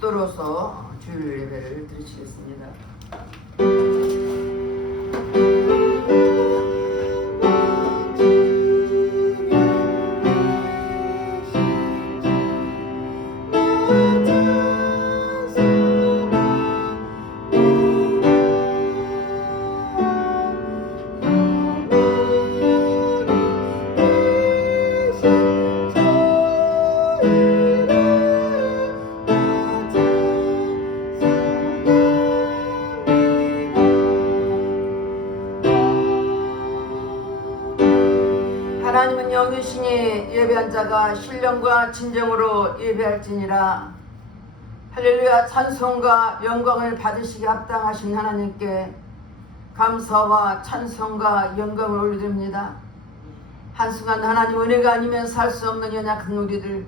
붙들어서 주일 예배를 드리시겠습니다. 하나님은 영이시니 예배한 자가 신령과 진정으로 예배할지니라. 할렐루야. 찬송과 영광을 받으시기 합당하신 하나님께 감사와 찬송과 영광을 올려드립니다. 한순간 하나님 은혜가 아니면 살 수 없는 연약한 우리들,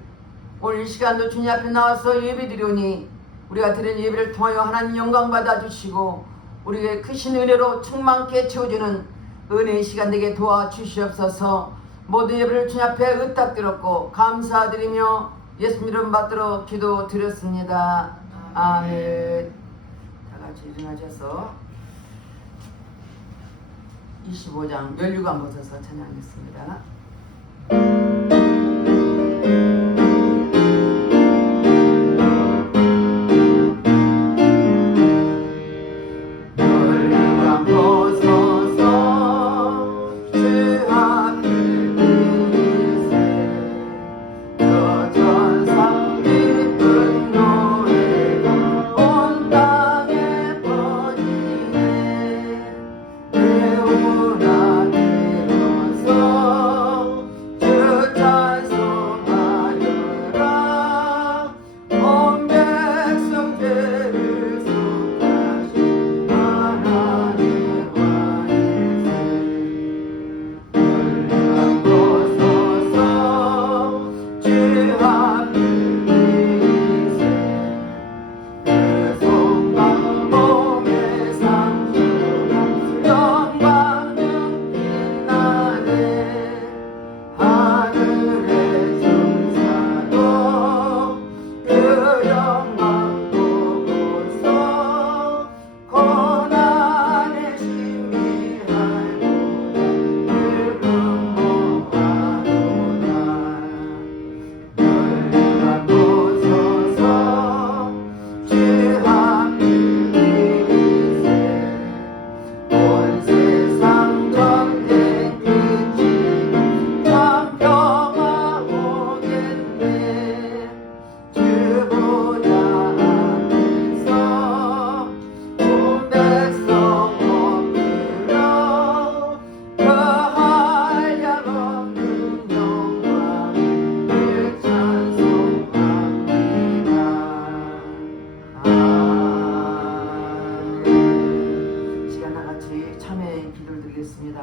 오늘 이 시간도 주님 앞에 나와서 예배드리오니 우리가 드린 예배를 통하여 하나님 영광 받아주시고 우리에게 크신 은혜로 충만케 채워주는 은혜의 시간 되게 도와주시옵소서. 모든 예배를 주님 앞에 의탁드렸고 감사드리며 예수 이름 받들어 기도드렸습니다. 아멘. 다같이 일어나셔서 25장 면류관 벗어서 찬양하겠습니다.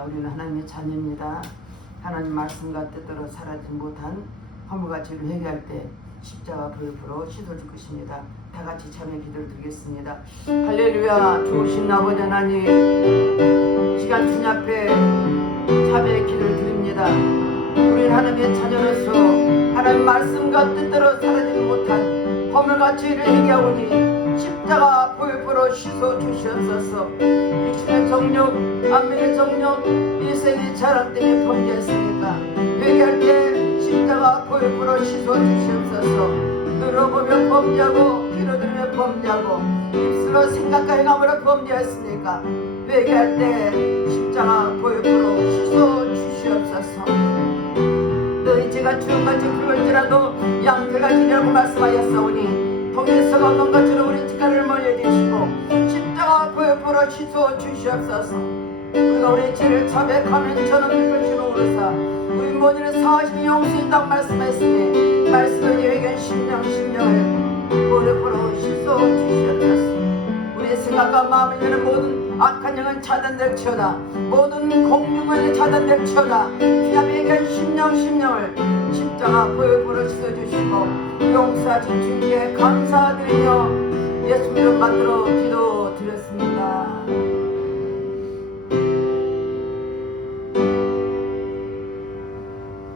우리는 하나님의 자녀입니다. 하나님 말씀과 뜻대로 살아지 못한 허물과 죄를 회개할 때 십자가 보혈로 씻어줄 것입니다. 다 같이 참여 기도를 드리겠습니다. 할렐루야. 좋으신 아버지 하나님, 시간 주님 앞에 참여 기도를 드립니다. 우리는 하나님의 자녀로서 하나님 말씀과 뜻대로 살아지지 못한 허물과 죄를 회개하오니 십자가 보혈로 씻어 주시옵소서. 육신의 정욕, 안면의 정욕, 인생의 자랑 때문에 범죄했으니까 회개할 때 십자가 보혈로 씻어 주시옵소서. 들어보며 범죄하고 귀로 들으며 범죄하고 입술로 생각과 행함으로 범죄했으니까 회개할 때 십자가 보혈로 씻어 주시옵소서. 너희 죄가 주름같이 붉을지라도 양털같이라고 말씀하였사오니 통일성 없는 것처럼 우리 죄를 멀리해주시고 십자가 보혈로 씻어 주시옵소서. 우리가 우리 죄를 자백하면 저는 빛을 오르사 우리 모든 사하심이 용서있다고 말씀했으니 말씀을 너희에게 심령을 보혈로 씻어 주시옵소서. 우리의 생각과 마음을 여는 모든 악한 영은 차단될지어다. 모든 공중은 차단될지어다. 주님에게 심령을 십자가 보혈로 씻어주시고 용서하신 주님께 감사드리며 예수 이름 받들어 기도드렸습니다.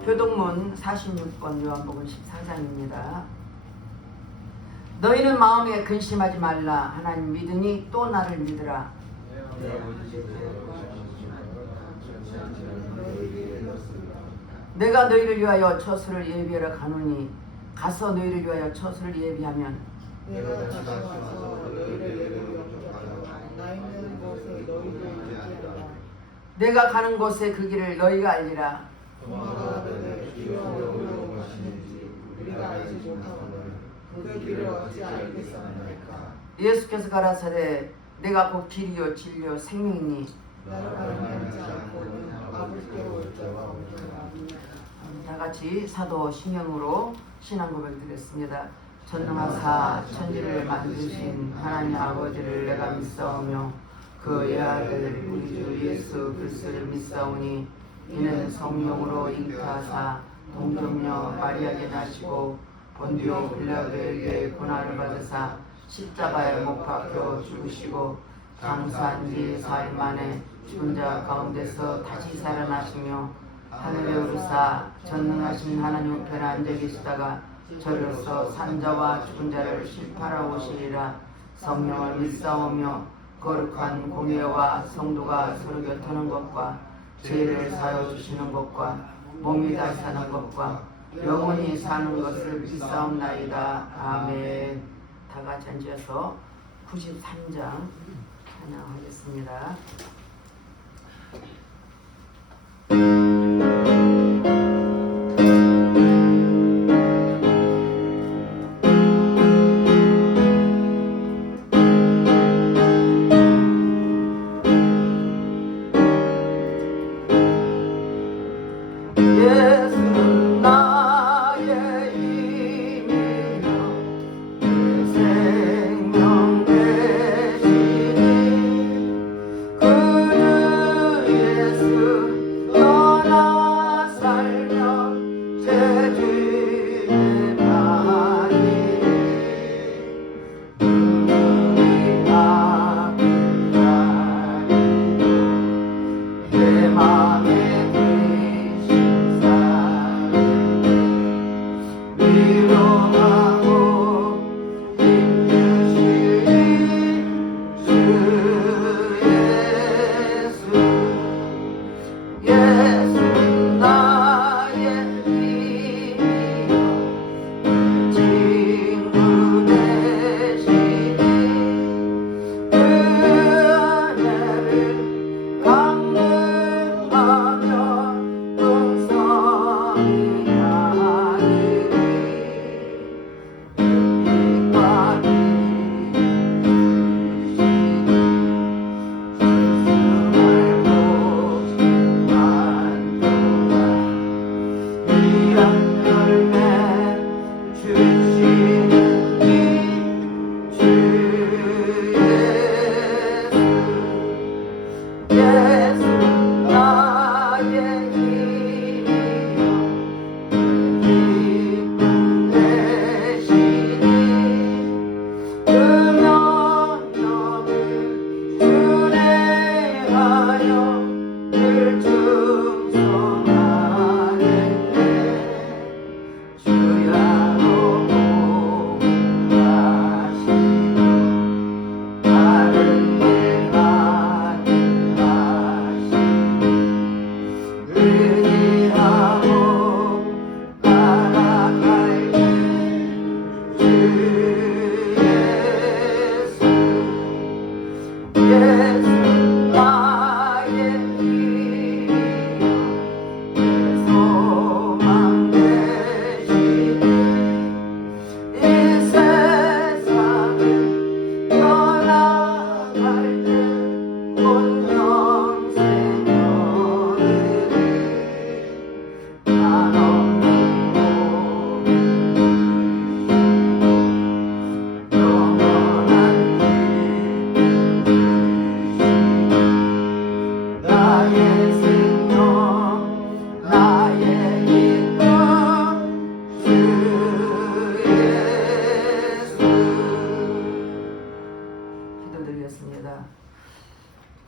교동문 46번 요한복음 14장입니다. 너희는 마음에 근심하지 말라. 하나님 믿으니 또 나를 믿으라. 내가 너희를 위하여 처소를 예비하러 가노니 가서 너희를 위하여 처소를 예비하면 내가 다시 가서 너희를 예비하여 나 있는 곳에 너희를 예비하라. 내가 가는 곳에 그 길을 너희가 알리라. 도마가 너희를 기어오려고 하시는지 우리가 알지 못하거늘 그 길을 어찌 알겠사옵나이까. 예수께서 가라사대 내가 곧 길이요 진리요 생명이니 나를 발견하지 않고는 아버지께로 올 자가 없느니라. 다 같이 사도 신명으로 신앙 고백 드렸습니다. 전능하사 천지를 만드신 하나님 아버지를 내가 믿사오며 그의 아들 우리 주 예수 그리스도를 믿사오니 이는 성령으로 잉태하사 동정녀 마리아에게 나시고 본디오 빌라도에게 고난을 받으사 십자가에 못 박혀 죽으시고 장사한 지 4일 만에 죽은 자 가운데서 다시 살아나시며 하늘에 오르사 전능하신 하나님 우편에 앉아 계시다가 저리로서 산자와 죽은 자를 심판하러 오시리라. 성령을 믿사오며 거룩한 공예와 성도가 서로 곁하는 것과 죄를 사여 주시는 것과 몸이 다시 사는 것과 영원히 사는 것을 믿사옵나이다. 아멘. 다 같이 앉아서 93장 찬양하겠습니다.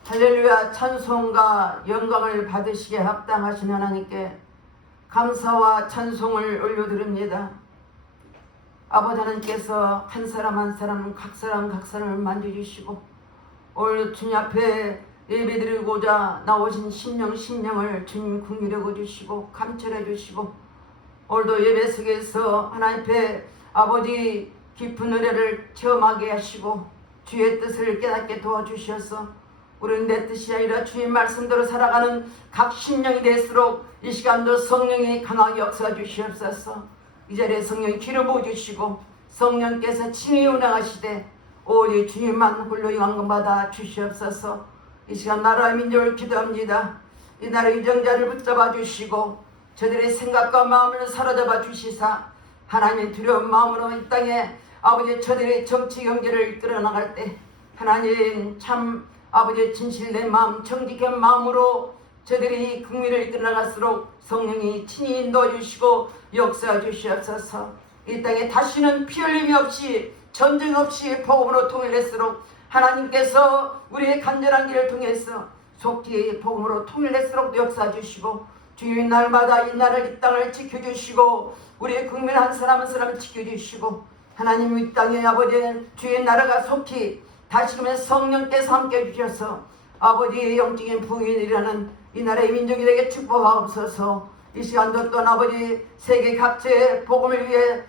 할렐루야. 찬송과 영광을 받으시기에 합당하신 하나님께 감사와 찬송을 올려드립니다. 아버지 하나님께서 한 사람 한 사람 각 사람을 만져주시고 오늘 주님 앞에 예배드리고자 나오신 심령을 주님 긍휼히 여겨주시고 감찰해 주시고 오늘도 예배 속에서 하나님 앞에 아버지 깊은 은혜를 체험하게 하시고 주의 뜻을 깨닫게 도와주셔서 우리는 내 뜻이 아니라 주의 말씀대로 살아가는 각 심령이 될수록 이 시간도 성령이 강하게 역사 주시옵소서. 이 자리에 성령이 기름 부어주시고 성령께서 친히 운행하시되 오직 주님만 홀로 영광 받아 주시옵소서. 이 시간 나라의 민족을 기도합니다. 이 나라의 이정자를 붙잡아 주시고 저들의 생각과 마음을 사로잡아 주시사 하나님의 두려운 마음으로 이 땅에 아버지 저들의 정치 경제를 이끌어 나갈 때 하나님 참 아버지의 진실된 마음 정직한 마음으로 저들이 국민을 이끌어 나갈수록 성령이 친히 인도해 주시고 역사해 주시옵소서. 이 땅에 다시는 피 흘림이 없이 전쟁 없이 복음으로 통일할수록 하나님께서 우리의 간절한 길을 통해서 속히 복음으로 통일할수록 역사해 주시고 주님 날마다 이 나라를 이 땅을 지켜주시고 우리의 국민 한 사람 한 사람을 지켜주시고 하나님 이 땅에 아버지 주의 나라가 속히 다시금 성령께서 함께 해주셔서 아버지의 영적인 부흥이라는 이 나라의 민족이 되게 축복하옵소서. 이 시간도 또한 아버지 세계 각지의 복음을 위해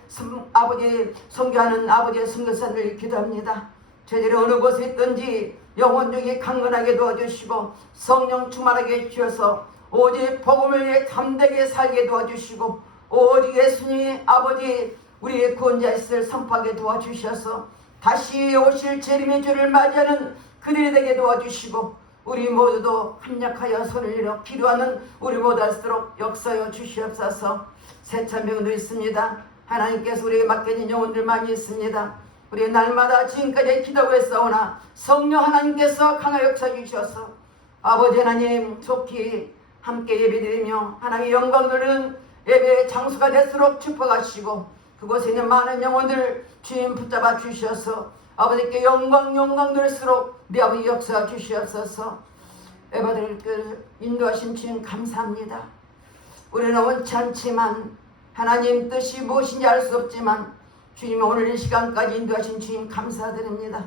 아버지 선교하는 아버지의 선교사들 기도합니다. 저들이 어느 곳에 있든지 영혼중에 강건하게 도와주시고 성령 충만하게 해주셔서 오직 복음을 위해 담대하게 살게 도와주시고 오직 예수님이 아버지 우리의 구원자이심을 선포하게 도와주셔서 다시 오실 재림의 주를 맞이하는 그들이 되게 도와주시고 우리 모두도 합력하여 손을 이뤄 기도하는 우리 모두 할수록 역사여 주시옵소서. 새참병도 있습니다. 하나님께서 우리에게 맡겨진 영혼들 많이 있습니다. 우리 날마다 지금까지 기도했사오나 성령 하나님께서 강하게 역사 주셔서 아버지 하나님 속히 함께 예배드리며 하나님의 영광 누리는 예배의 장소가 될수록 축복하시고 그곳에 있는 많은 영혼들 주님 붙잡아 주셔서 아버지께 영광 누릴수록 네 아버지 역사 주시옵소서. 예배드릴 그 인도하신 주님 감사합니다. 우리는 원치 않지만 하나님 뜻이 무엇인지 알 수 없지만 주님 오늘 이 시간까지 인도하신 주님 감사드립니다.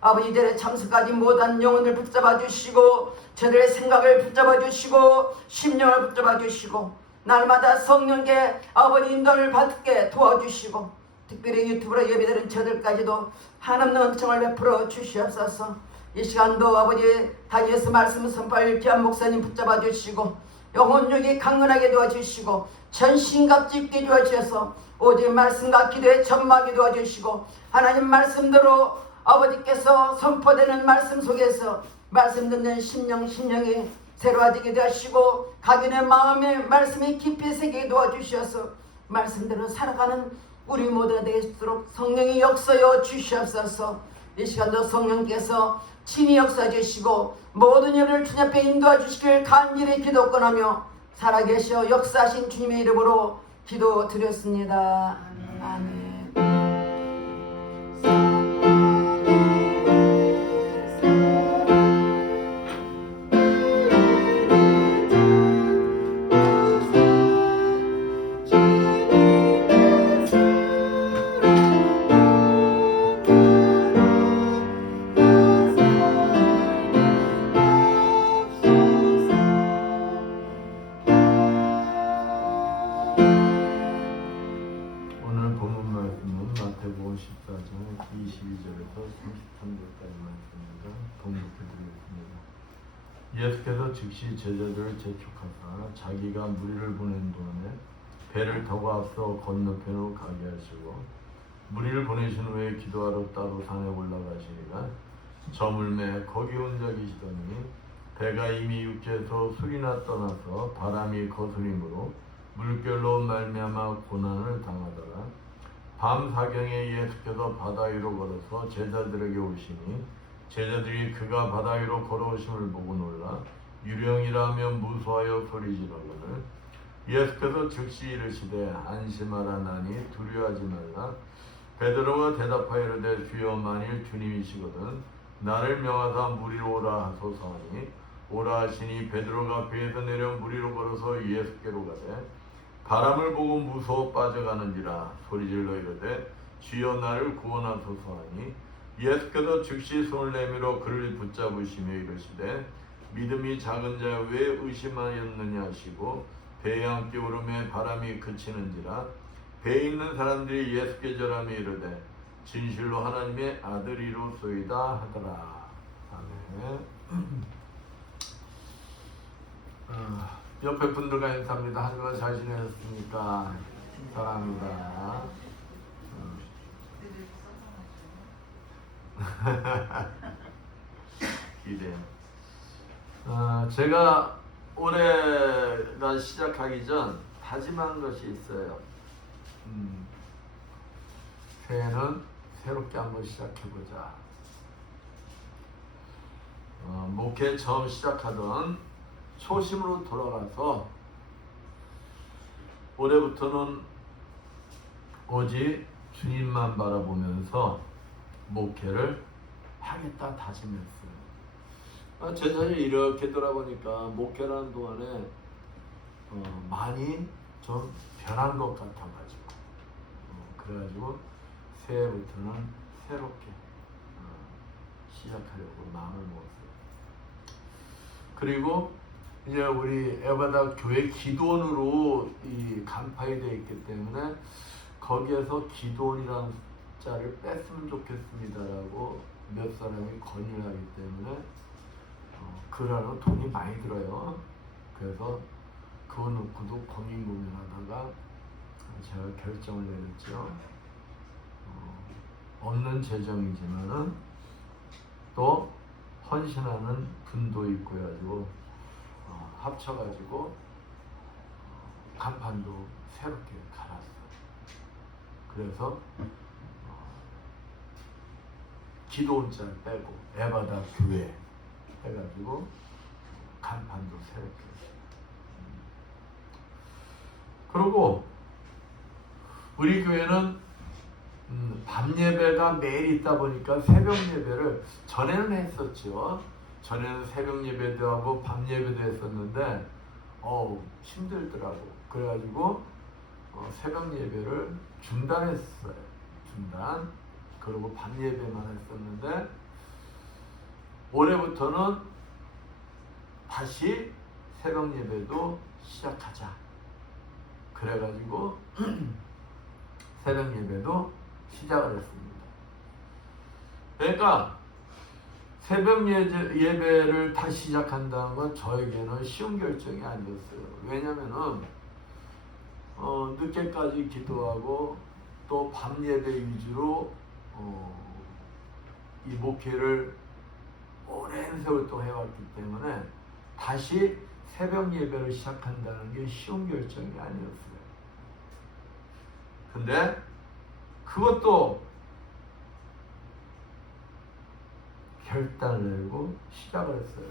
아버지 이들의 장수까지 모든 영혼을 붙잡아 주시고 저들의 생각을 붙잡아 주시고 심령을 붙잡아 주시고 날마다 성령께 아버지 인도를 받게 도와주시고 특별히 유튜브로 예배드린 저들까지도 한없는 은총을 베풀어 주시옵소서. 이 시간도 아버지 다니엘서 말씀 선포할 귀한 목사님 붙잡아 주시고 영혼력이 강건하게 도와주시고 전신갑주 있게 도와주셔서 오직 말씀과 기도에 전막이 도와주시고 하나님 말씀대로 아버지께서 선포되는 말씀 속에서 말씀 듣는 심령이 새로워지게 하시고 각인의 마음에 말씀이 깊이 새기게 도와주셔서 말씀대로 살아가는 우리 모두가 되도록 성령이 역사여 주시옵소서. 이 시간도 성령께서 친히 역사 주시고 모든 일을 주님 앞에 인도해 주시길 간절히 기도권하며 살아계셔 역사하신 주님의 이름으로 기도드렸습니다. 아멘. 마태복음 14장 22절에서 33절까지 말씀입니다. 봉독해드리겠습니다. 예수께서 즉시 제자들을 재촉하사 자기가 무리를 보낸 동안에 배를 타고 앞서 건너편으로 가게 하시고 무리를 보내신 후에 기도하러 따로 산에 올라가시니라. 저물매 거기 혼자 계시더니 배가 이미 육지에서 술이나 떠나서 바람이 거스림으로 물결로 말미암아 고난을 당하더라. 밤 사경에 예수께서 바다 위로 걸어서 제자들에게 오시니 제자들이 그가 바다 위로 걸어오심을 보고 놀라 유령이라며 무수하여 소리지르거늘 예수께서 즉시 이르시되 안심하라 나니 두려워하지 말라. 베드로가 대답하여 이르되 주여 만일 주님이시거든 나를 명하사 무리로 오라 하소서 하니 오라 하시니 베드로가 배에서 내려 무리로 걸어서 예수께로 가되 바람을 보고 무서워 빠져가는지라 소리질러 이르되 주여 나를 구원하소서 하니 예수께서 즉시 손을 내밀어 그를 붙잡으시며 이르시되 믿음이 작은 자여 왜 의심하였느냐 하시고 배에 함께 오름에 바람이 그치는지라 배에 있는 사람들이 예수께 절하며 이르되 진실로 하나님의 아들이로소이다 하더라. 아멘. 옆에 분들과 인사합니다. 한 주간 잘 지내셨습니까? 사랑합니다. 기대. 제가 올해가 시작하기 전 다짐한 것이 있어요. 새해는 새롭게 한번 시작해보자. 목회 처음 시작하던 초심으로 돌아가서 올해부터는 오직 주님만 바라보면서 목회를 하겠다 다짐했어요. 제 자신을 이렇게 돌아보니까 목회라는 동안에 많이 좀 변한 것 같아가지고 그래가지고 새해부터는 새롭게 시작하려고 마음을 먹었어요. 그리고 이제 우리 에바다 교회 기도원으로 이 간파이 되어 있기 때문에 거기에서 기도원이라는 숫자를 뺐으면 좋겠습니다라고 몇 사람이 건의를 하기 때문에 그러는 돈이 많이 들어요. 그래서 그거 놓고도 고민하다가 제가 결정을 내렸죠. 없는 재정이지만은 또 헌신하는 분도 있고 해가지고 합쳐가지고 간판도 새롭게 갈았어요. 그래서 기도원자를 빼고 에바다 교회 해가지고 간판도 새롭게 했어요. 그리고 우리 교회는 밤 예배가 매일 있다 보니까 새벽 예배를 전에는 했었죠. 전에는 새벽 예배도 하고 밤 예배도 했었는데 힘들더라고. 그래가지고 새벽 예배를 중단했어요. 중단. 그리고 밤 예배만 했었는데 올해부터는 다시 새벽 예배도 시작하자. 그래가지고 새벽 예배도 시작을 했습니다. 그러니까 새벽 예배를 다시 시작한다는 건 저에게는 쉬운 결정이 아니었어요. 왜냐면은 늦게까지 기도하고 또 밤 예배 위주로 이 목회를 오랜 세월 동안 해왔기 때문에 다시 새벽 예배를 시작한다는 게 쉬운 결정이 아니었어요. 근데 그것도 결단을 내고 시작을 했어요.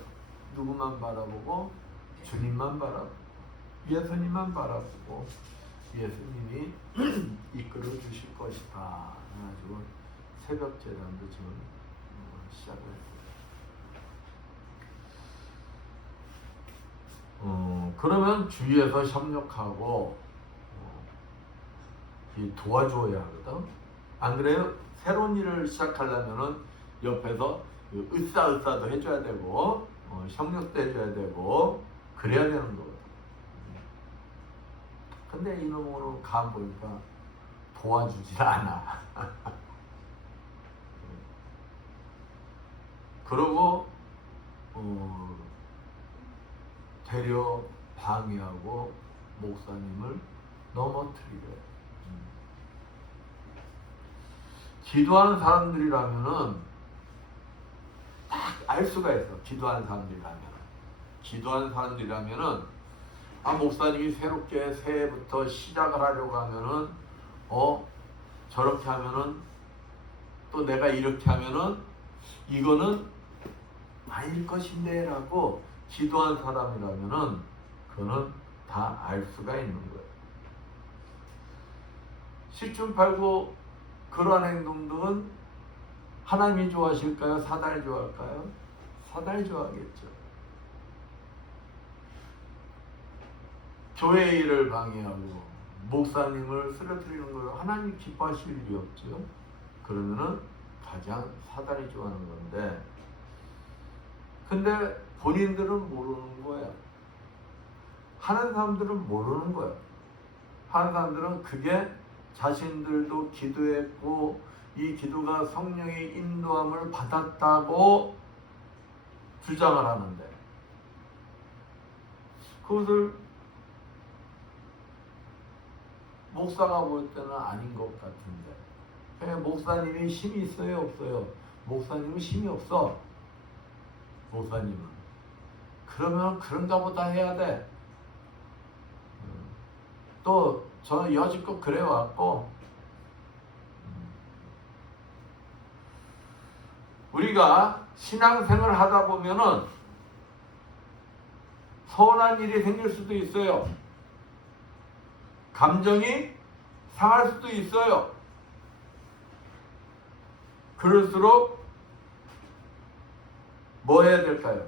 누구만 바라보고 주님만 바라보고 예수님만 바라보고 예수님이 이끌어 주실 것이다. 그래가지고 새벽 제단도 지금 시작을 했어요. 그러면 주위에서 협력하고 도와줘야 하거든. 안 그래요? 새로운 일을 시작하려면은 옆에서 으쌰으쌰도 해줘야 되고 협력도 해줘야 되고 그래야 되는 거거든. 근데 이놈으로 감 보니까 도와주질 않아. 그러고 되려 방해하고 목사님을 넘어뜨리래. 기도하는 사람들이라면은 딱 알 수가 있어. 기도하는 사람들이라면은 목사님이 새롭게 새해부터 시작을 하려고 하면은 저렇게 하면은 또 내가 이렇게 하면은 이거는 아닐 것인데 라고 기도한 사람이라면은 그거는 다 알 수가 있는 거예요. 십중팔구 그러한 행동들은 하나님이 좋아하실까요? 사단이 좋아할까요? 사단이 좋아하겠죠. 교회 일을 방해하고 목사님을 쓰러뜨리는 걸 하나님 기뻐하실 일이 없죠. 그러면은 가장 사단이 좋아하는 건데, 근데 본인들은 모르는 거야. 하는 사람들은 모르는 거야. 하는 사람들은 그게 자신들도 기도했고 이 기도가 성령의 인도함을 받았다고 주장을 하는데, 그것을 목사가 볼 때는 아닌 것 같은데, 그냥 목사님이 힘이 있어요, 없어요? 목사님은 힘이 없어. 목사님은. 그러면 그런가 보다 해야 돼. 또 저는 여지껏 그래왔고, 우리가 신앙생활을 하다 보면은 서운한 일이 생길 수도 있어요. 감정이 상할 수도 있어요. 그럴수록 뭐 해야 될까요?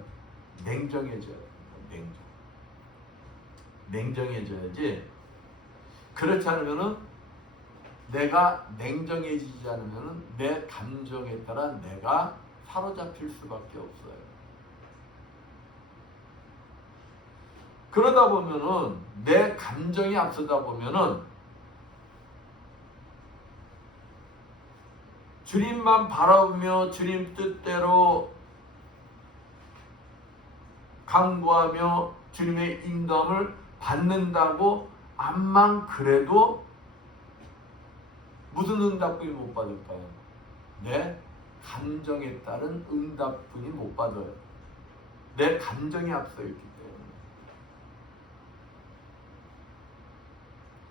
냉정해져야 돼요. 냉정해져야지. 그렇지 않으면은, 내가 냉정해지지 않으면은 내 감정에 따라 내가 사로잡힐 수밖에 없어요. 그러다 보면은 내 감정이 앞서다 보면은 주님만 바라보며 주님 뜻대로 강구하며 주님의 인도함을 받는다고 암만 그래도 무슨 응답뿐이 못 받을까요? 내 감정에 따른 응답뿐이 못 받아요. 내 감정이 앞서 있기 때문에.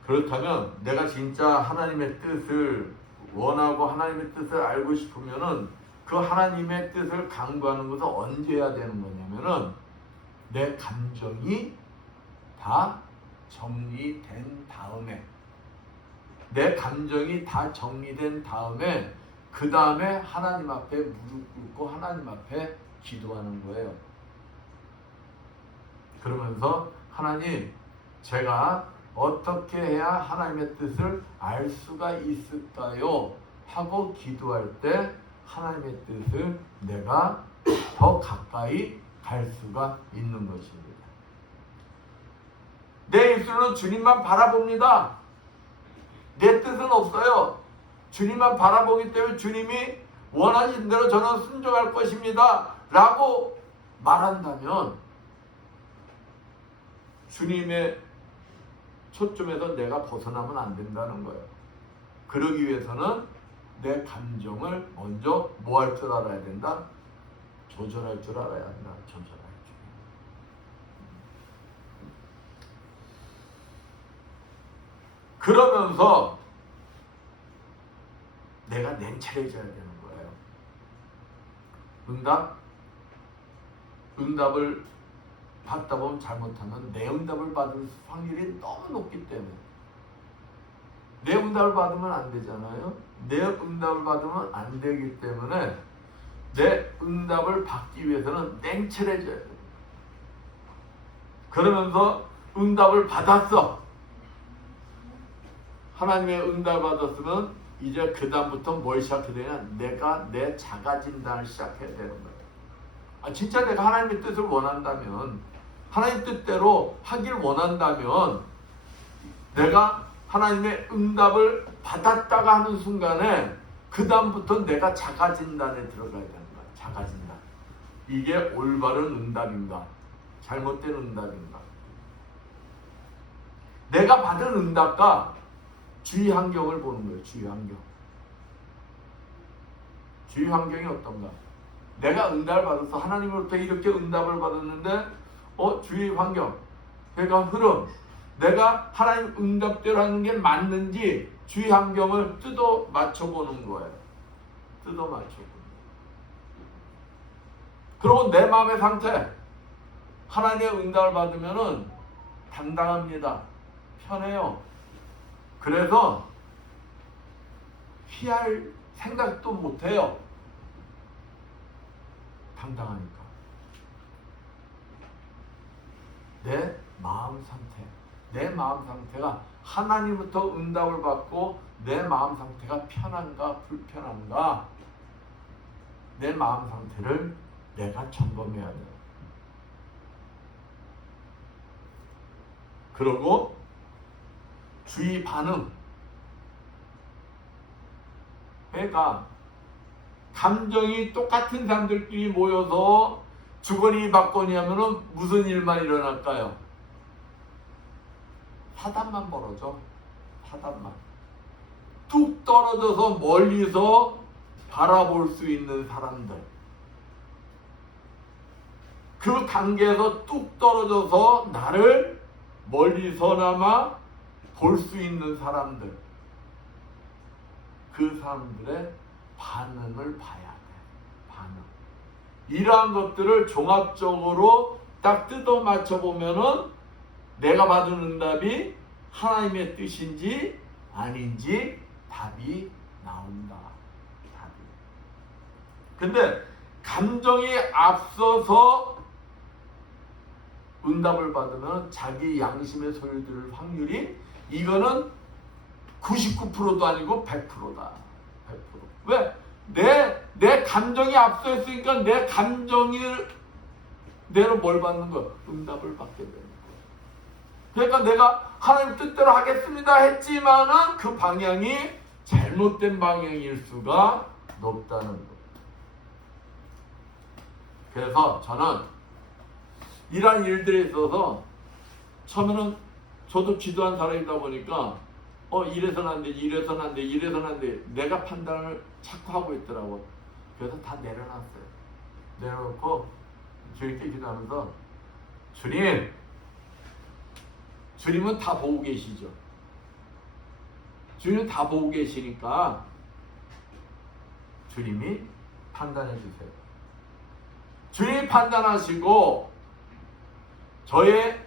그렇다면 내가 진짜 하나님의 뜻을 원하고 하나님의 뜻을 알고 싶으면은 그 하나님의 뜻을 강구하는 것은 언제 해야 되는 거냐면은 내 감정이 다 정리된 다음에, 내 감정이 다 정리된 다음에 그 다음에 하나님 앞에 무릎 꿇고 하나님 앞에 기도하는 거예요. 그러면서 하나님, 제가 어떻게 해야 하나님의 뜻을 알 수가 있을까요? 하고 기도할 때 하나님의 뜻을 내가 더 가까이 갈 수가 있는 것입니다. 내 입술은 주님만 바라봅니다. 내 뜻은 없어요. 주님만 바라보기 때문에 주님이 원하신 대로 저는 순종할 것입니다 라고 말한다면 주님의 초점에서 내가 벗어나면 안 된다는 거예요. 그러기 위해서는 내 감정을 먼저 뭐 할 줄 알아야 된다? 조절할 줄 알아야 한다. 조절할 줄. 그러면서 내가 냉철해져야 되는 거예요. 응답을 받다 보면 잘못하면 내 응답을 받을 확률이 너무 높기 때문에, 내 응답을 받으면 안 되잖아요. 내 응답을 받으면 안 되기 때문에 내 응답을 받기 위해서는 냉철해져야 돼요. 그러면서 응답을 받았어. 하나님의 응답을 받았으면 이제 그 다음부터 뭘 시작해야 되냐? 내가 내 자가 진단을 시작해야 되는 거예요. 진짜 내가 하나님의 뜻을 원한다면, 하나님 뜻대로 하길 원한다면 내가 하나님의 응답을 받았다가 하는 순간에 그 다음부터 내가 자가 진단에 들어가야 되는 거야. 자가 진단. 이게 올바른 응답인가? 잘못된 응답인가? 내가 받은 응답과 주위 환경을 보는 거예요. 주위 환경. 주위 환경이 어떤가? 내가 응답을 받아서 하나님으로부터 이렇게 응답을 받았는데 주위 환경, 그러니까 흐름, 내가 하나님 응답대로 하는 게 맞는지 주위 환경을 뜯어 맞춰보는 거예요. 뜯어 맞춰보는 거예요. 그리고 내 마음의 상태, 하나님의 응답을 받으면은 당당합니다. 편해요. 그래서 피할 생각도 못해요. 당당하니까. 내 마음 상태, 내 마음 상태가 하나님부터 응답을 받고 내 마음 상태가 편한가 불편한가, 내 마음 상태를 내가 점검해야 돼요. 그리고 주의 반응, 그러니까 감정이 똑같은 사람들끼리 모여서 주거니 받거니 하면은 무슨 일만 일어날까요? 사단만 벌어져. 사단만. 뚝 떨어져서 멀리서 바라볼 수 있는 사람들, 그 관계에서 뚝 떨어져서 나를 멀리서나마 볼 수 있는 사람들, 그 사람들의 반응을 봐야 돼. 반응. 이러한 것들을 종합적으로 딱 뜯어 맞춰 보면은 내가 받은 응답이 하나님의 뜻인지 아닌지 답이 나온다. 답이. 근데 감정이 앞서서 응답을 받으면 자기 양심의 소리 들을 확률이, 이거는 99%도 아니고 100%다. 100%. 왜? 내 감정이 앞서 있으니까 내 감정이 내로 뭘 받는 거야? 응답을 받게 되는 거야. 그러니까 내가 하나님 뜻대로 하겠습니다 했지만은 그 방향이 잘못된 방향일 수가 높다는 거예요. 그래서 저는 이러한 일들에 있어서 처음에는 저도 기도한 사람이다 보니까 이래서는 안 돼, 이래서는 안 돼, 이래서는 안 돼. 내가 판단을 자꾸 하고 있더라고. 그래서 다 내려놨어요. 내려놓고 주님께 기도하면서, 주님은 다 보고 계시죠. 주님은 다 보고 계시니까 주님이 판단해 주세요. 주님이 판단하시고 저의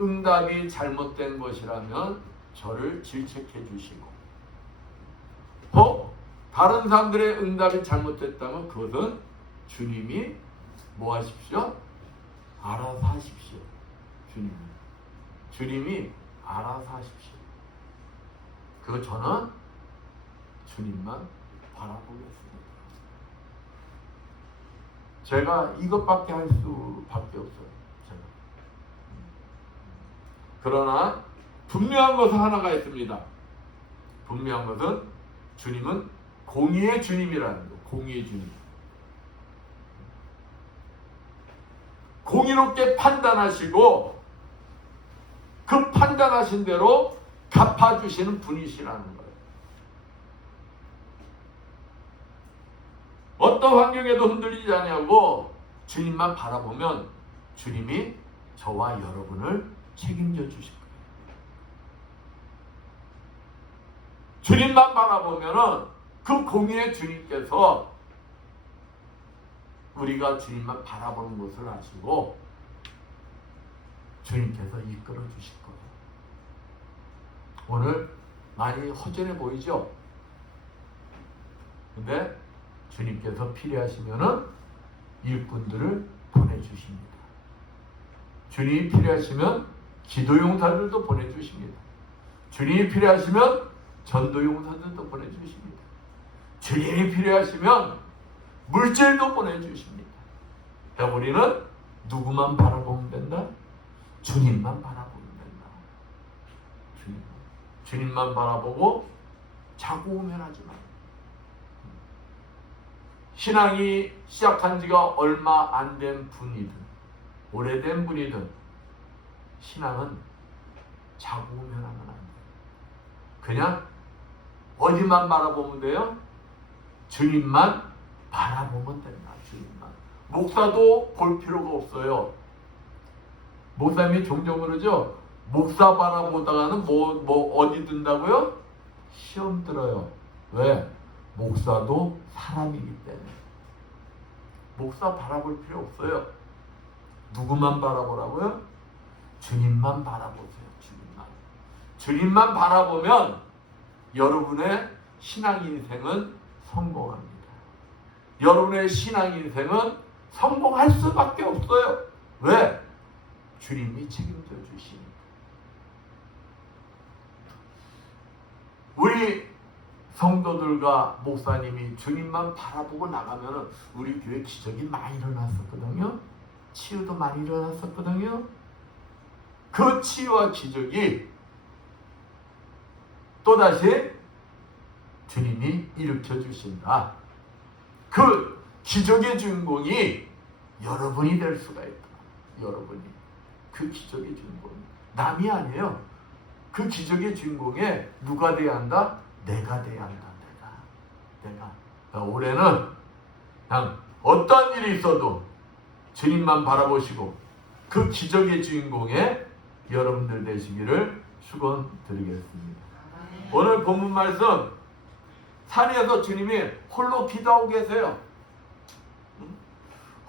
응답이 잘못된 것이라면 저를 질책해 주시고, 다른 사람들의 응답이 잘못됐다면 그것은 주님이 뭐 하십시오? 알아서 하십시오. 주님이 알아서 하십시오. 그거 저는 주님만 바라보겠습니다. 제가 이것밖에 할 수밖에 없어요. 제가. 그러나 분명한 것은 하나가 있습니다. 분명한 것은 주님은 공의의 주님이라는 거예요. 공의의 주님. 공의롭게 판단하시고 그 판단하신 대로 갚아주시는 분이시라는 거예요. 어떤 환경에도 흔들리지 않냐고 주님만 바라보면 주님이 저와 여러분을 책임져 주실 거예요. 주님만 바라보면은 그 공의의 주님께서 우리가 주님만 바라보는 것을 아시고 주님께서 이끌어 주실 거예요. 오늘 많이 허전해 보이죠? 근데 주님께서 필요하시면은 일꾼들을 보내주십니다. 주님이 필요하시면 기도용사들도 보내주십니다. 주님이 필요하시면 전도용사들도 보내주십니다. 주님이 필요하시면 물질도 보내주십니다. 그러니까 우리는 누구만 바라보면 된다? 주님만 바라보면 된다. 주님만 바라보고 자고우면하지 마. 신앙이 시작한 지가 얼마 안 된 분이든 오래된 분이든 신앙은 자고우면하면 안 돼. 그냥 어디만 바라보면 돼요? 주님만 바라보면 된다. 주님만. 목사도 볼 필요가 없어요. 목사님이 종종 그러죠. 목사 바라보다가는 어디 든다고요? 시험 들어요. 왜? 목사도 사람이기 때문에. 목사 바라볼 필요 없어요. 누구만 바라보라고요? 주님만 바라보세요. 주님만 바라보면 여러분의 신앙 인생은 성공합니다. 여러분의 신앙 인생은 성공할 수밖에 없어요. 왜? 주님이 책임져 주시니까. 우리 성도들과 목사님이 주님만 바라보고 나가면 우리 교회 기적이 많이 일어났었거든요. 치유도 많이 일어났었거든요. 그 치유와 기적이 또다시 주님이 일으켜 주신다. 그 기적의 주인공이 여러분이 될 수가 있다. 여러분이 그 기적의 주인공, 남이 아니에요. 그 기적의 주인공에 누가 돼야 한다? 내가 돼야 한다. 내가. 그러니까 올해는 그냥 어떤 일이 있어도 주님만 바라보시고 그 기적의 주인공에 여러분들 되시기를 축원드리겠습니다. 오늘 본문 말씀, 산에서 주님이 홀로 기도하고 계세요.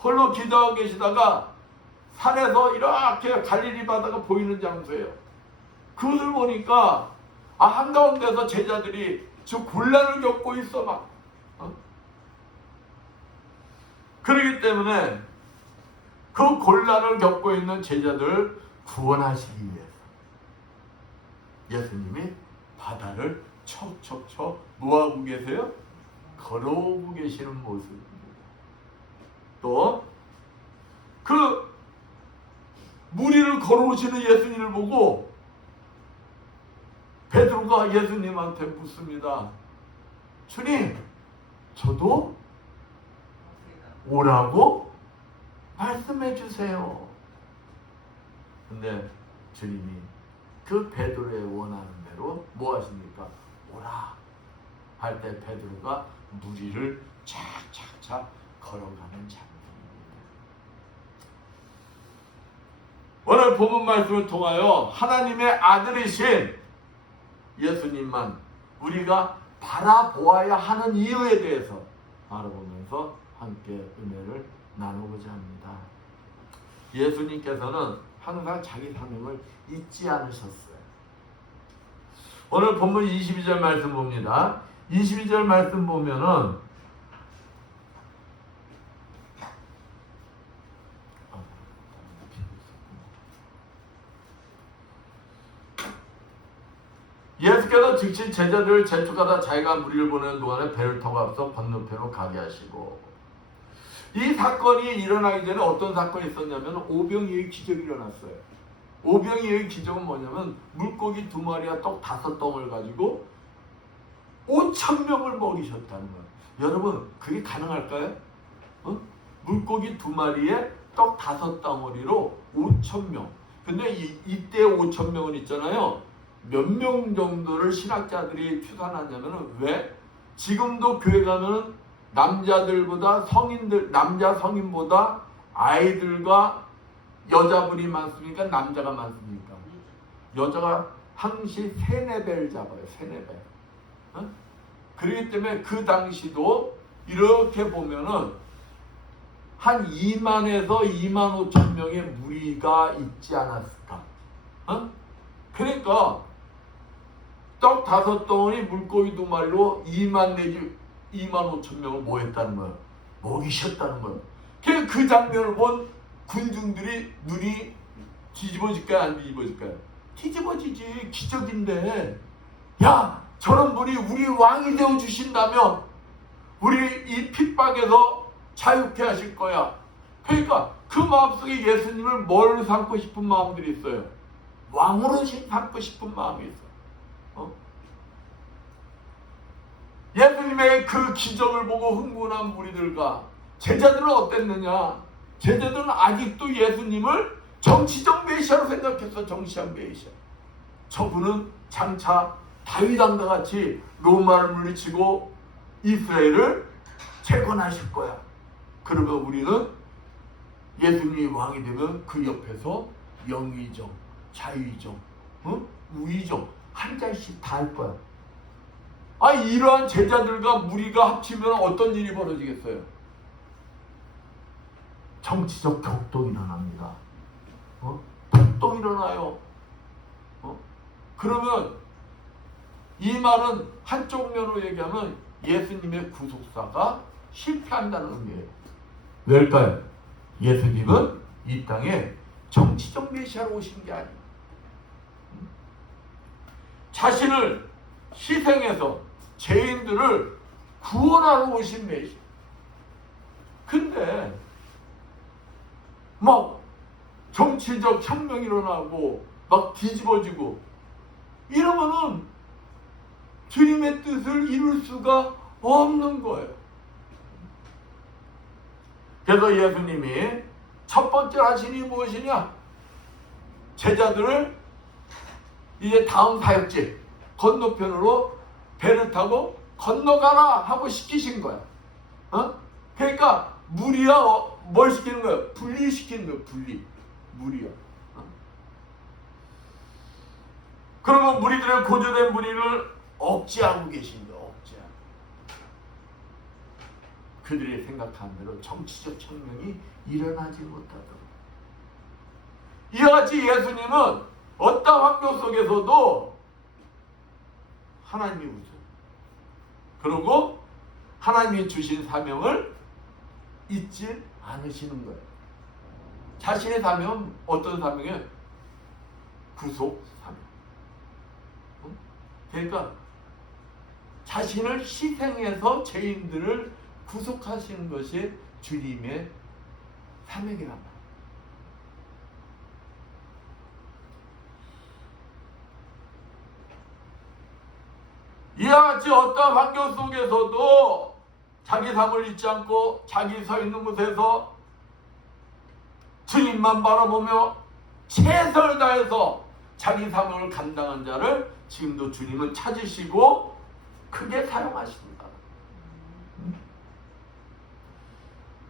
홀로 기도하고 계시다가 산에서 이렇게 갈릴리 바다가 보이는 장소예요. 그것을 보니까 한가운데서 제자들이 저 곤란을 겪고 있어 막. 그렇기 때문에 그 곤란을 겪고 있는 제자들을 구원하시기 위해서 예수님이 바다를 척척척 뭐하고 계세요? 걸어오고 계시는 모습입니다. 또 그 무리를 걸어오시는 예수님을 보고 베드로가 예수님한테 묻습니다. 주님, 저도 오라고 말씀해 주세요. 근데 주님이 그 베드로의 원하는 대로 뭐 하십니까? 오라 할 때 베드로가 무리를 착착착 걸어가는 장면입니다. 오늘 본문 말씀을 통하여 하나님의 아들이신 예수님만 우리가 바라보아야 하는 이유에 대해서 알아보면서 함께 은혜를 나누고자 합니다. 예수님께서는 항상 자기 사명을 잊지 않으셨어요. 오늘 본문 22절 말씀 봅니다. 22절 말씀 보면은 예수께서 즉시 제자들을 재촉하다 자기가 무리를 보내는 동안에 배를 타고 앞서 건너편으로 가게 하시고, 이 사건이 일어나기 전에 어떤 사건이 있었냐면 오병이의 기적이 일어났어요. 오병이의 기적은 뭐냐면 물고기 2마리와 떡 5덩을 가지고 5,000명을 먹이셨다는 거예요. 여러분, 그게 가능할까요? 물고기 2마리에 떡 5덩어리로 5,000명. 근데 이때 5,000명은 있잖아요. 몇 명 정도를 신학자들이 추산하냐면, 왜? 지금도 교회 가면 남자들보다 남자 성인보다 아이들과 여자분이 많습니까? 남자가 많습니까? 여자가 항시 3-4배를 잡아요. 3-4배. 그렇기 때문에 그 당시도 이렇게 보면은 한 2만에서 2만 5천 명의 무리가 있지 않았을까? 그러니까 떡 5덩어리 물고기 2마리로 2만 내지 2만 5천 명을 뭐 했다는 거예요? 먹이셨다는 거예요. 그 장면을 본 군중들이 눈이 뒤집어질까요? 안 뒤집어질까요? 뒤집어지지. 기적인데, 야, 저런 분이 우리 왕이 되어주신다면 우리 이 핍박에서 자유케 하실 거야. 그러니까 그 마음속에 예수님을 뭘 삼고 싶은 마음들이 있어요? 왕으로 삼고 싶은 마음이 있어요. 예수님의 그 기적을 보고 흥분한 무리들과 제자들은 어땠느냐? 제자들은 아직도 예수님을 정치적 메시아로 생각했어. 정치적 메시아. 저분은 장차 다윗왕과 같이 로마를 물리치고 이스라엘을 재건하실 거야. 그러면 우리는 예수님이 왕이 되면 그 옆에서 영의정, 자유의정, 우의정 한 잔씩 다 할 거야. 이러한 제자들과 무리가 합치면 어떤 일이 벌어지겠어요? 정치적 격동이 일어납니다. 격동 일어나요. 그러면 이 말은 한쪽 면으로 얘기하면 예수님의 구속사가 실패한다는 의미예요. 왜일까요? 예수님은 이 땅에 정치적 메시아로 오신 게 아니에요. 자신을 희생해서 죄인들을 구원하러 오신 메시아. 근데 막 정치적 혁명이 일어나고 막 뒤집어지고 이러면은 주님의 뜻을 이룰 수가 없는 거예요. 그래서 예수님이 첫 번째 하신 일이 무엇이냐? 제자들을 이제 다음 사역지 건너편으로 배를 타고 건너가라 하고 시키신 거야. 그러니까 무리야 뭘 시키는 거야? 분리시키는 거야. 무리야. 그러면 무리들의 고조된 무리를 억제하고 계신 거야. 억제하고. 그들이 생각한 대로 정치적 혁명이 일어나지 못하도록. 이와 같이 예수님은 어떤 환경 속에서도 하나님이 우선. 그리고 하나님이 주신 사명을 잊지 않으시는 거예요. 자신의 사명은 어떤 사명이에요? 구속 사명. 그러니까 자신을 희생해서 죄인들을 구속하시는 것이 주님의 사명이란 말이에요. 이와 같이 어떤 환경 속에서도 자기 삶을 잊지 않고 자기 서 있는 곳에서 주님만 바라보며 최선을 다해서 자기 사명을 감당한 자를 지금도 주님은 찾으시고 크게 사용하십니다.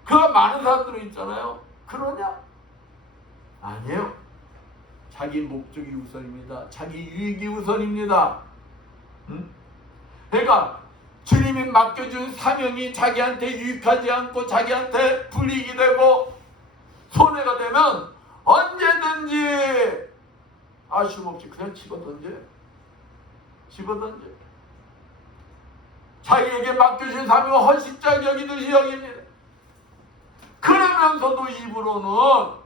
그 많은 사람들이 있잖아요. 그러냐? 아니에요. 자기 목적이 우선입니다. 자기 유익이 우선입니다. 그러니까 주님이 맡겨준 사명이 자기한테 유익하지 않고 자기한테 불이익이 되고 손해가 되면 언제든지 아쉬움 없이 그냥 집어던져. 자기에게 맡겨진 사명을 헌신자가 여기듯이 여깁니다. 그러면서도 입으로는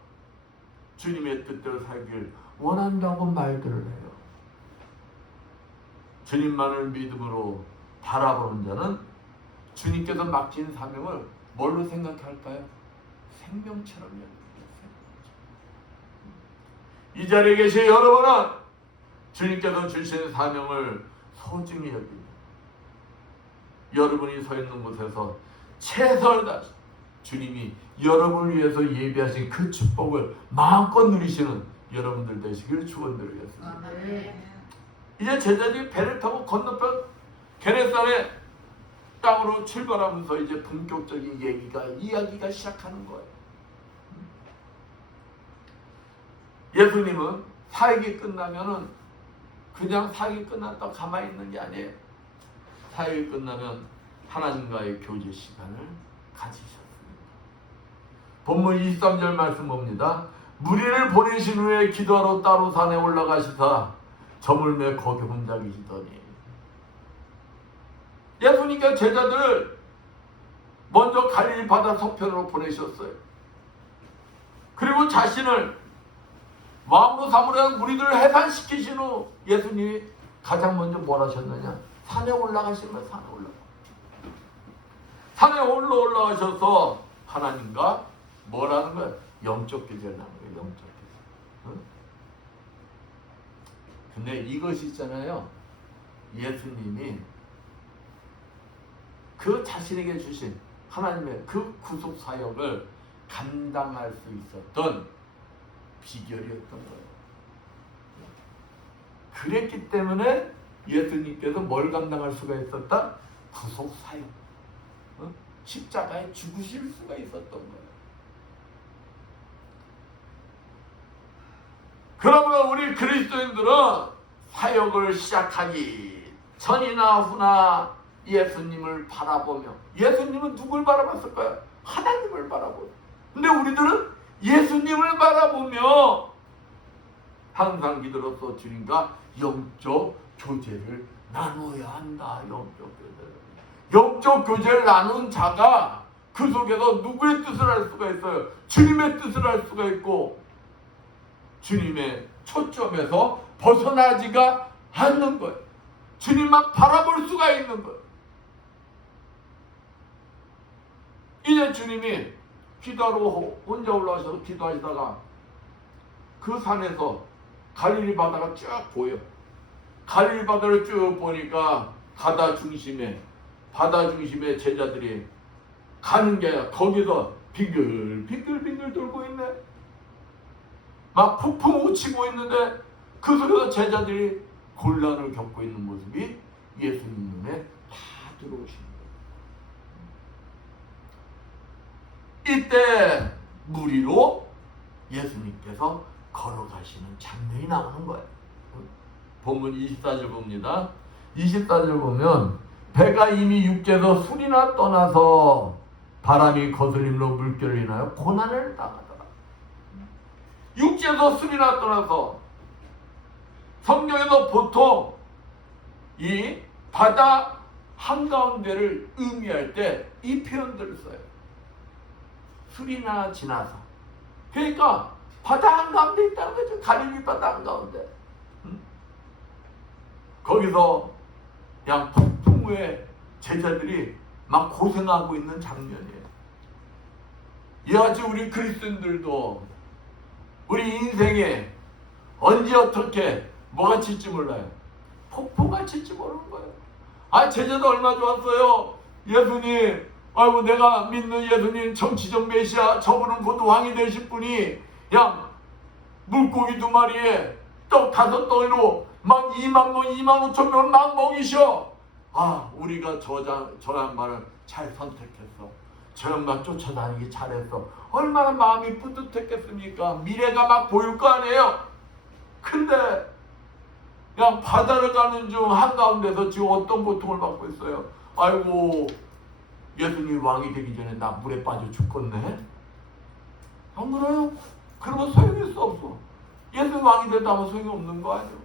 주님의 뜻대로 살길 원한다고 말들을 해요. 주님만을 믿음으로 바라보는 자는 주님께서 맡긴 사명을 뭘로 생각할까요? 생명처럼 여깁니다. 이 자리에 계신 여러분은 주님께서 주신 사명을 소중히 여깁니다. 여러분이 서 있는 곳에서 최선을 다해 주님이 여러분을 위해서 예비하신 그 축복을 마음껏 누리시는 여러분들 되시길 축원드리겠습니다. 이제 제자들이 배를 타고 건너편 게네사렛 땅으로 출발하면서 이제 본격적인 이야기가 시작하는 거예요. 예수님은 사역이 끝나면은 그냥 사역이 끝났다 가만히 있는 게 아니에요. 사역이 끝나면 하나님과의 교제 시간을 가지셨습니다. 본문 23절 말씀 봅니다. 무리를 보내신 후에 기도하러 따로 산에 올라가시사 저물매 거기 혼자 계시더니 예수님께서 제자들을 먼저 갈릴리 바다 서편으로 보내셨어요. 그리고 자신을 왕으로 삼으려는 무리들을 해산시키신 후 예수님이 가장 먼저 뭘 하셨느냐? 산에 올라가시는 거예요. 산에 올라가셔서 하나님과 뭘 하는 거예요? 영적 교제를 하는 거예요. 영적 교제. 응? 근데 이것이 있잖아요. 예수님이 그 자신에게 주신 하나님의 그 구속 사역을 감당할 수 있었던 비결이었던 거예요. 그랬기 때문에 예수님께서 뭘 감당할 수가 있었다? 구속 사역. 십자가에 죽으실 수가 있었던 거예요. 그러면 우리 그리스도인들은 사역을 시작하기 전이나 후나 예수님을 바라보며, 예수님은 누굴 바라봤을까요? 하나님을 바라보며. 근데 우리들은 예수님을 바라보며 항상 기도로서 주님과 영적 교제를 나눠야 한다. 영적 교제를 나눈 자가 그 속에서 누구의 뜻을 할 수가 있어요? 주님의 뜻을 할 수가 있고 주님의 초점에서 벗어나지가 않는 거예요. 주님만 바라볼 수가 있는 거예요. 이제 주님이 기도하러 혼자 올라오셔서 기도하시다가 그 산에서 갈릴리 바다가 쭉 보여. 갈릴리 바다를 쭉 보니까 바다 중심에 제자들이 가는 게 아니라 거기서 빙글빙글 돌고 있네. 막 폭풍우 치고 있는데 그 속에서 제자들이 곤란을 겪고 있는 모습이 예수님 눈에 다 들어오십니다. 이때 물 위로 예수님께서 걸어가시는 장면이 나오는 거예요. 본문 24절 봅니다. 24절 보면 배가 이미 육지에서 술이나 떠나서 바람이 거슬림으로 물결을 인하여 고난을 당하더라. 육지에서 술이나 떠나서 성경에서 보통 이 바다 한가운데를 의미할 때 이 표현들을 써요. 술이나 지나서. 그러니까 바다 한가운데 있다는 거죠. 갈릴리 바다 한가운데. 거기서 그냥 폭풍우에 제자들이 막 고생하고 있는 장면이에요. 이같이 우리 그리스도인들도 우리 인생에 언제 어떻게 뭐가 칠지 몰라요. 폭포가 칠지 모르는 거예요. 아, 제자도 얼마 좋았어요. 예수님, 아이고 내가 믿는 예수님 정치적 메시아, 저분은 곧 왕이 되실 분이 야 물고기 2마리에 떡 5덩이로 막 2만 명, 2만 5천 명 막 먹이셔. 아, 우리가 저 양반을 잘 선택했어. 저 양반 쫓아다니기 잘했어. 얼마나 마음이 뿌듯했겠습니까? 미래가 막 보일 거 아니에요. 근데 그냥 바다를 가는 중 한가운데서 지금 어떤 고통을 받고 있어요. 아이고, 예수님 왕이 되기 전에 나 물에 빠져 죽겠네. 안 그래요? 그러면 소용이 없어. 예수님 왕이 된다면 소용이 없는 거 아니에요?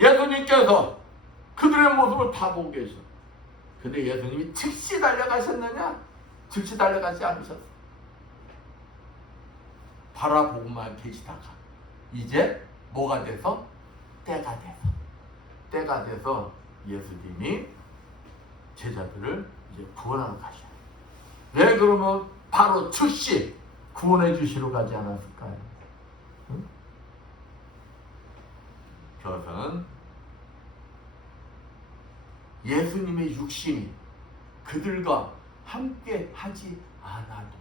예수님께서 그들의 모습을 다 보고 계셔. 근데 예수님이 즉시 달려가셨느냐? 즉시 달려가지 않으셨어. 바라보고만 계시다가 이제 뭐가 돼서? 때가 돼서 예수님이 제자들을 이제 구원하러 가셔요. 왜 그러면 바로 즉시 구원해 주시러 가지 않았을까요? 응? 그것은 예수님의 육신이 그들과 함께 하지 않아도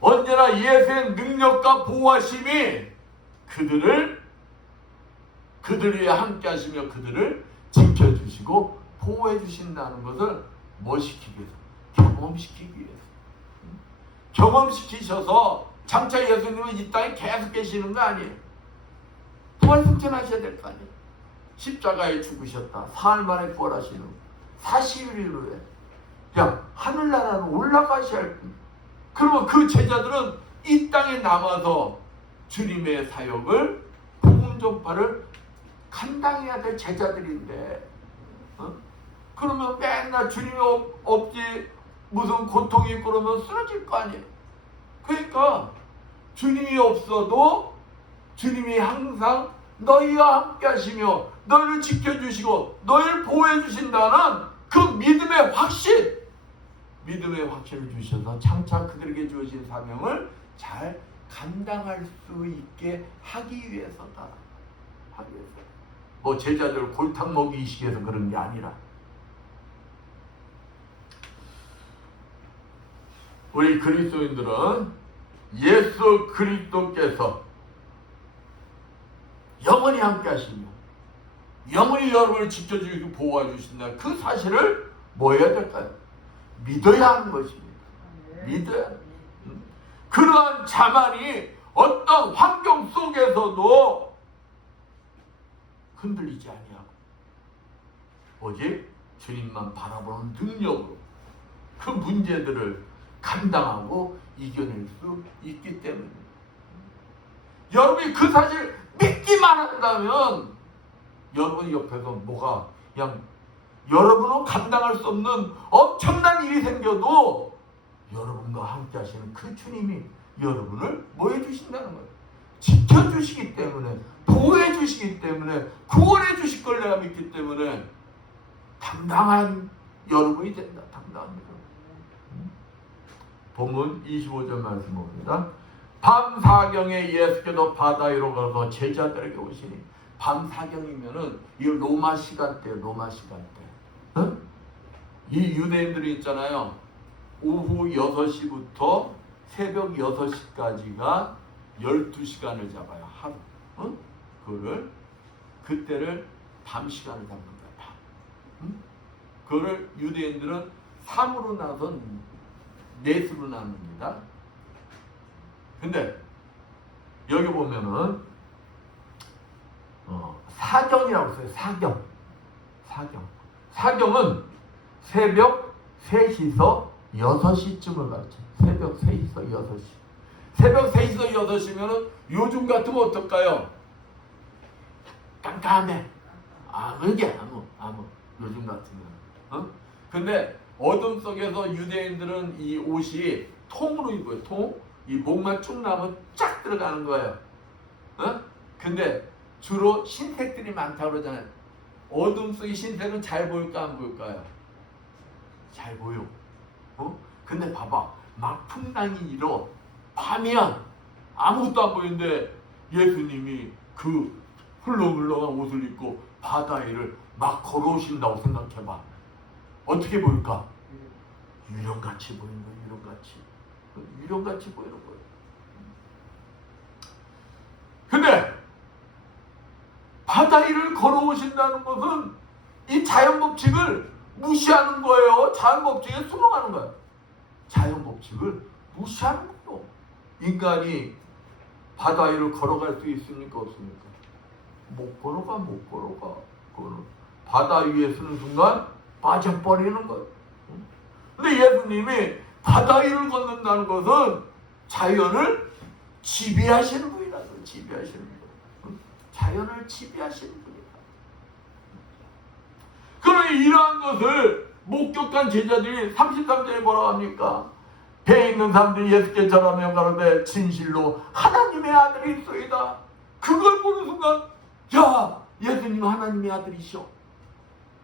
언제나 예수의 능력과 보호하심이 그들이 함께 하시며 그들을 지켜주시고 보호해 주신다는 것을 뭐 시키기 위해서? 경험시키기 위해서. 경험시키셔서 장차 예수님은 이 땅에 계속 계시는 거 아니에요. 부활승천하셔야 될 거 아니에요. 십자가에 죽으셨다. 사흘 만에 부활하시는 40일 후에 그냥 하늘나라로 올라가셔야 할 뿐. 그러면 그 제자들은 이 땅에 남아서 주님의 사역을 복음 전파를 감당해야 될 제자들인데 그러면 맨날 주님이 없지 무슨 고통이 있고 그러면 쓰러질 거 아니에요. 그러니까 주님이 없어도 주님이 항상 너희와 함께 하시며 너희를 지켜주시고 너희를 보호해 주신다는 그 믿음의 확신, 믿음의 확신을 주셔서 장차 그들에게 주어진 사명을 잘 감당할 수 있게 하기 위해서다. 하기 위해서. 뭐 제자들 골탕 먹이시기 위해서 그런 게 아니라 우리 그리스도인들은 예수 그리스도께서 영원히 함께 하시며 영원히 여러분을 지켜주시고 보호해 주신다. 그 사실을 뭐 해야 될까요? 믿어야 하는 것입니다. 믿어야. 그러한 자만이 어떤 환경 속에서도 흔들리지 아니하고 오직 주님만 바라보는 능력으로 그 문제들을 감당하고 이겨낼 수 있기 때문입니다. 여러분이 그 사실 믿기만 한다면 여러분 옆에서 뭐가 그냥 여러분은 감당할 수 없는 엄청난 일이 생겨도 여러분과 함께 하시는 그 주님이 여러분을 뭐 해주신다는 거예요? 지켜주시기 때문에, 보호해주시기 때문에, 구원해주실 걸 내가 믿기 때문에 당당한 여러분이 된다. 당당한 여러분. 본문 25절 말씀 봅니다. 밤 사경에 예수께서 바다 위로 가서 제자들에게 오시니, 밤 사경이면은 이 로마 시간대, 로마 시간대. 응? 이 유대인들이 있잖아요. 오후 6시부터 새벽 6시까지가 12시간을 잡아요. 하루. 응? 그때를 밤 시간을 잡는 거야. 밤. 응? 그거를 유대인들은 3으로 나눠서 4수로 나눕니다. 근데 여기 보면은 사경이라고 써요. 사경은 새벽 3시서 6시쯤을 가르쳐요. 새벽 3시서 6시. 새벽 3시서 6시면은 요즘 같으면 어떨까요? 깜깜해. 이게 아무 요즘 같으면. 근데 어둠 속에서 유대인들은 이 옷이 통으로 입어요. 통. 이 목만 쭉 나면 쫙 들어가는 거예요. 근데 주로 흰색들이 많다고 그러잖아요. 어둠 속의 흰색은 잘 보일까 안 보일까요? 잘 보여. 근데 봐봐. 막 풍랑이 일어. 밤이야. 아무것도 안 보이는데 예수님이 그 훌렁훌렁한 옷을 입고 바다 위를 막 걸어오신다고 생각해봐. 어떻게 보일까? 유령같이 보이는 거야. 유령같이 보이는 거예요. 근데 바다 위를 걸어오신다는 것은 이 자연 법칙을 무시하는 거예요. 자연 법칙에 순응하는 거예요. 자연 법칙을 무시하는 거예요. 인간이 바다 위를 걸어갈 수 있습니까? 없습니까? 못 걸어가. 그거는 바다 위에 서는 순간 빠져버리는 거예요. 근데 예수님이 바다 위를 걷는다는 것은 자연을 지배하시는 분이라고. 자연을 지배하시는 분이다. 그러니 이러한 것을 목격한 제자들이 33절에 뭐라고 합니까? 배에 있는 사람들이 예수께 절하며 가로되 진실로 하나님의 아들이 있소이다. 그걸 보는 순간 야, 예수님 하나님의 아들이시오.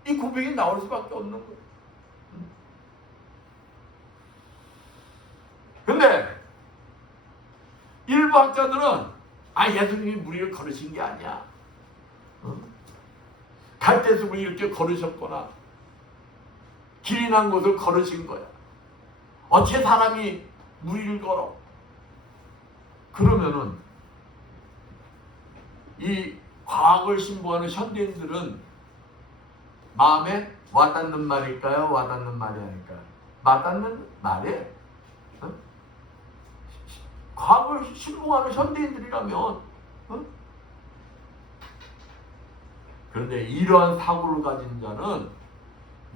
이 고백이 나올 수밖에 없는 거예요. 근데 일부 학자들은 예수님이 물 위를 걸으신 게 아니야. 갈대숲을 이렇게 걸으셨거나 길이 난 곳을 걸으신 거야. 어째 사람이 물 위를 걸어? 그러면은 이 과학을 신봉하는 현대인들은 마음에 와닿는 말일까요? 와닿는 말이 아닐까요? 와닿는 말에 과학을 신봉하는 현대인들이라면 그런데 이러한 사고를 가진 자는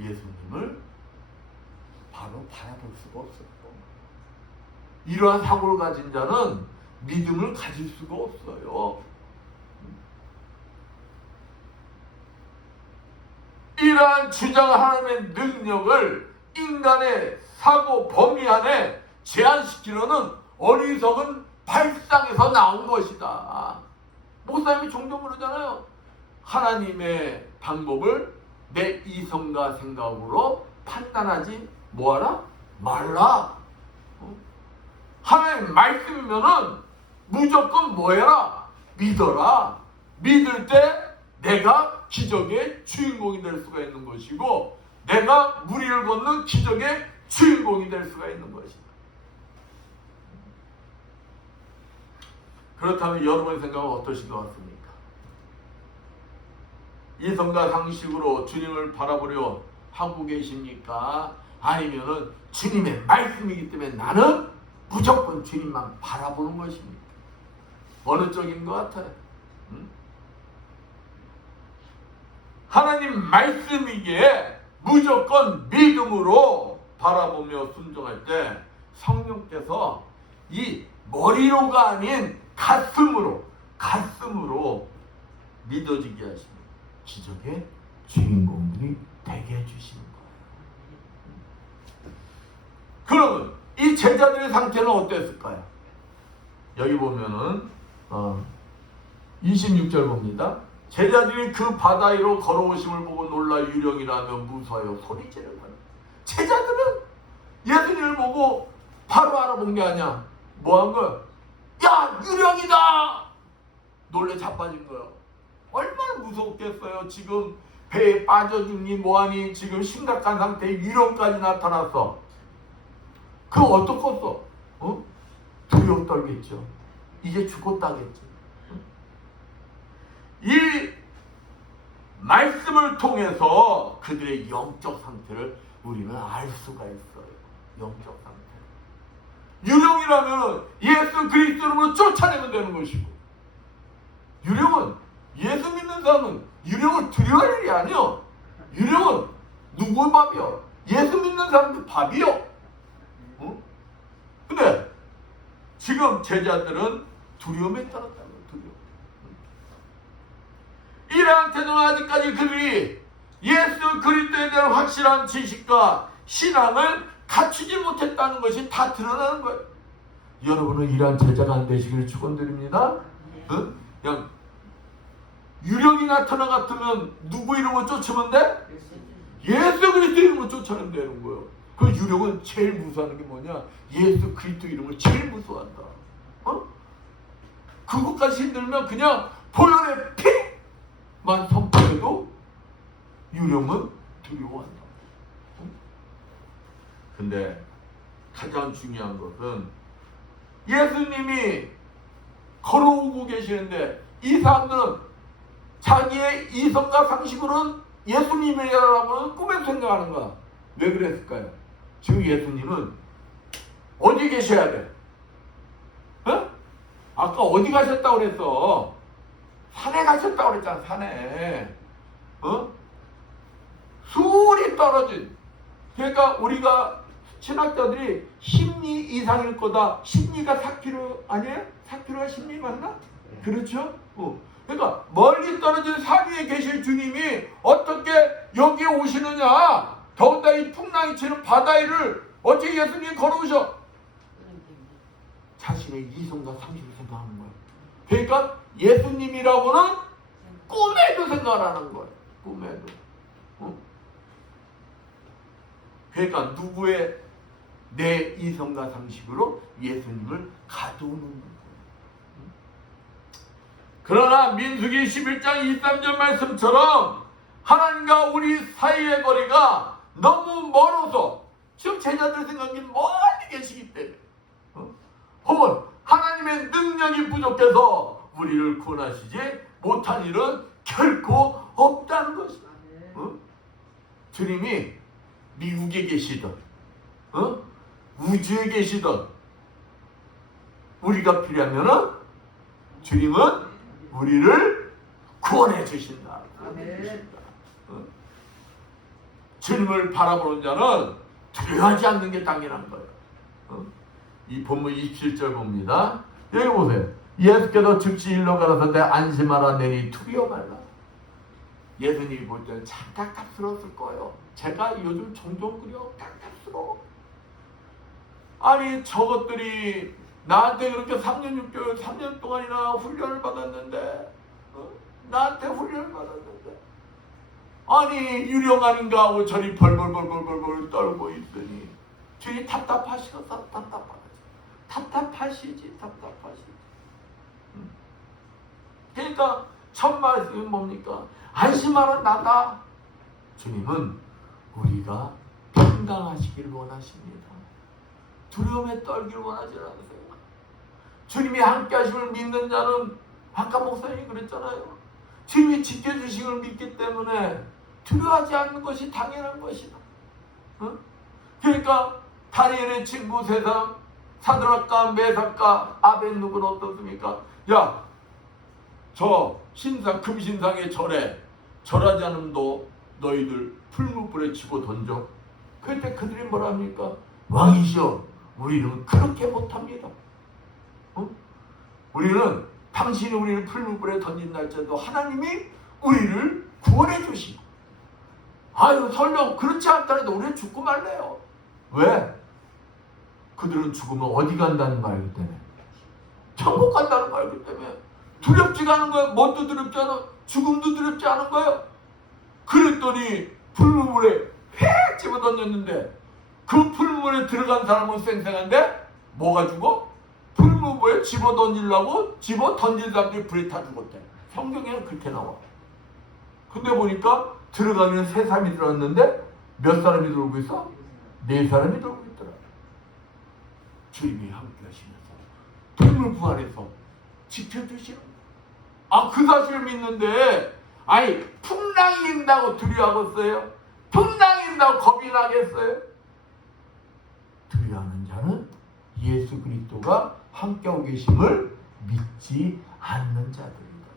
예수님을 바로 바라볼 수가 없었고, 이러한 사고를 가진 자는 믿음을 가질 수가 없어요. 이러한 주장 하나님의 능력을 인간의 사고 범위 안에 제한시키려는 어리석은 발상에서 나온 것이다. 목사님이 종종 그러잖아요. 하나님의 방법을 내 이성과 생각으로 판단하지 뭐하라? 말라. 하나님 말씀이면은 무조건 뭐해라? 믿어라. 믿을 때 내가 기적의 주인공이 될 수가 있는 것이고, 내가 물 위를 걷는 기적의 주인공이 될 수가 있는 것이다. 그렇다면 여러분의 생각은 어떠신 것 같습니까? 이성과 상식으로 주님을 바라보려 하고 계십니까? 아니면은 주님의 말씀이기 때문에 나는 무조건 주님만 바라보는 것입니까? 어느 쪽인 것 같아요? 하나님 말씀이기에 무조건 믿음으로 바라보며 순종할 때 성령께서 이 머리로가 아닌 가슴으로 믿어지게 하시는 기적의 주인공들이 되게 해주시는 거예요. 그러면 이 제자들의 상태는 어땠을까요? 여기 보면은 26절 봅니다. 제자들이 그 바다 위로 걸어오심을 보고 놀라 유령이라며 무서워하여 소리 지르는 거예요. 제자들은 예수님을 보고 바로 알아본 게 아니야. 뭐 한 거야? 야, 유령이다! 놀래 자빠진 거예요. 얼마나 무섭겠어요. 지금 배에 빠져 죽니 뭐하니 지금 심각한 상태에 유령까지 나타났어. 그거 어떡했어? 두려워 떨겠죠. 이제 죽었다겠죠. 이 말씀을 통해서 그들의 영적 상태를 우리는 알 수가 있어요. 영적 상태. 유령이라면 예수 그리스도 이름으로 쫓아내면 되는 것이고, 유령은 예수 믿는 사람은 유령을 두려워할 일이 아니요. 유령은 누구의 밥이요? 예수 믿는 사람들 밥이요. 근데 지금 제자들은 두려움에 떨었다는 거예요. 두려움. 이러한 태도는 아직까지 그들이 예수 그리스도에 대한 확실한 지식과 신앙을 갖추지 못했다는 것이 다 드러나는 거예요. 여러분은 이러한 제자가 안 되시기를 축원드립니다. 그냥 유령이 나타나 같으면 누구 이름으로 쫓으면 돼? 예수 그리스도 이름으로 쫓아내면 되는 거예요. 그 유령은 제일 무서워하는 게 뭐냐? 예수 그리스도 이름을 제일 무서워한다. 그것까지 힘들면 그냥 보혈의 피만 선포해도 유령은 두려워한다. 근데 가장 중요한 것은 예수님이 걸어오고 계시는데 이 사람들은 자기의 이성과 상식으로는 예수님이라고는 꿈에 생각하는 거야. 왜 그랬을까요? 지금 예수님은 어디 계셔야 돼? 아까 어디 가셨다고 그랬어? 산에 가셨다고 그랬잖아. 산에. 수월이 떨어진. 그러니까 우리가 신학자들이 심리 이상일 거다. 심리가 4km 아니에요? 4km가 심리 맞나? 그렇죠? 그러니까 멀리 떨어진 산 위에 계실 주님이 어떻게 여기에 오시느냐? 더군다나 이 풍랑이 치는 바다 위를 어떻게 예수님이 걸어오셔? 자신의 이성과 상식을 생각하는 거예요. 그러니까 예수님이라고는 꿈에도 생각 안 하는 거예요. 꿈에도. 그러니까 누구의 내 이성과 상식으로 예수님을 가두는 거예요. 그러나 민수기 11장 23절 말씀처럼 하나님과 우리 사이의 거리가 너무 멀어서 지금 제자들 생각이 멀리 계시기 때문에 혹은 하나님의 능력이 부족해서 우리를 구원하시지 못한 일은 결코 없다는 것이다. 주님이 미국에 계시든 우주에 계시든 우리가 필요하면 주님은 우리를 구원해 주신다. 주님을 바라보는 자는 두려워하지 않는 게 당연한 거예요. 이 본문 27절 봅니다. 여기 보세요. 예수께서 즉시 일로 가라사대 안심하라 내니 두려워 말라. 예수님이 볼 때는 참 깝깝스러웠을 거예요. 제가 요즘 종종 그려 깝깝스러워. 아니 저것들이 나한테 그렇게 3년 6개월 3년 동안이나 훈련을 받았는데 나한테 훈련을 받았는데 아니 유령 아닌가 하고 저리 벌벌 떨고 있더니 주님 답답하시고 답답하시지. 그러니까 첫 말씀이 뭡니까? 안심하라 나다. 주님은 우리가 평강하시기를 원하십니다. 두려움에 떨기를 원하지 않으세요. 주님이 함께 하심을 믿는 자는 아까 목사님이 그랬잖아요. 주님이 지켜주심을 믿기 때문에 두려워하지 않는 것이 당연한 것이다. 그러니까 다니엘의 친구 세상 사드락과 메삭과 아벳누고는 어떻습니까? 야, 저 신상 금신상에 절하지 않음도 너희들 풀무불에 치고 던져. 그때 그들이 뭐라 합니까? 왕이시여 우리는 그렇게 못합니다. 우리는 당신이 우리를 풀무불에 던진 날짜도 하나님이 우리를 구원해 주시고 아유 설령 그렇지 않더라도 우리는 죽고 말래요. 왜? 그들은 죽으면 어디 간다는 거 알기 때문에 천국 간다는 거 알기 때문에 두렵지가 않은 거예요. 뭣도 두렵지 않아. 죽음도 두렵지 않은 거예요. 그랬더니 불문물에 휙 집어던졌는데 그 불문물에 들어간 사람은 쌩쌩한데 뭐가 죽어? 불문물에 집어던지려고 집어던진 사람들이 불에 타 죽었대. 성경에는 그렇게 나와. 근데 보니까 들어가면 3사람이 들어갔는데 몇 사람이 들어오고 있어? 4사람이 들어오고 있더라. 주님이 함께 하시면서 동물 부활해서 지켜주시는 거야. 그 사실을 믿는데 아니 풍랑이 인다고 두려워하겠어요? 풍랑이 인다고 겁이 나겠어요? 두려워하는 자는 예수 그리스도가 함께하고 계심을 믿지 않는 자들이다.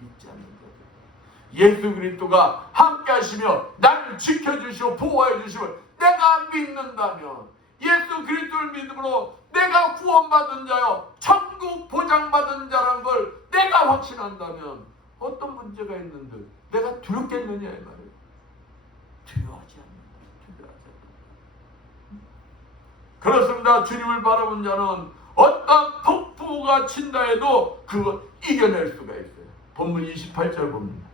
믿지 않는 자들. 예수 그리스도가 함께하시며 나를 지켜주시고 보호해 주심을 내가 믿는다면 예수 그리스도를 믿음으로 내가 구원받은 자요 천국 보장받은 자라는 걸 내가 확신한다면 어떤 문제가 있는데 내가 두렵겠느냐 이 말이에요. 두려워하지 않는다. 두려워하지 않는다. 그렇습니다. 주님을 바라본 자는 어떤 폭풍우가 친다 해도 그거 이겨낼 수가 있어요. 본문 28절 봅니다.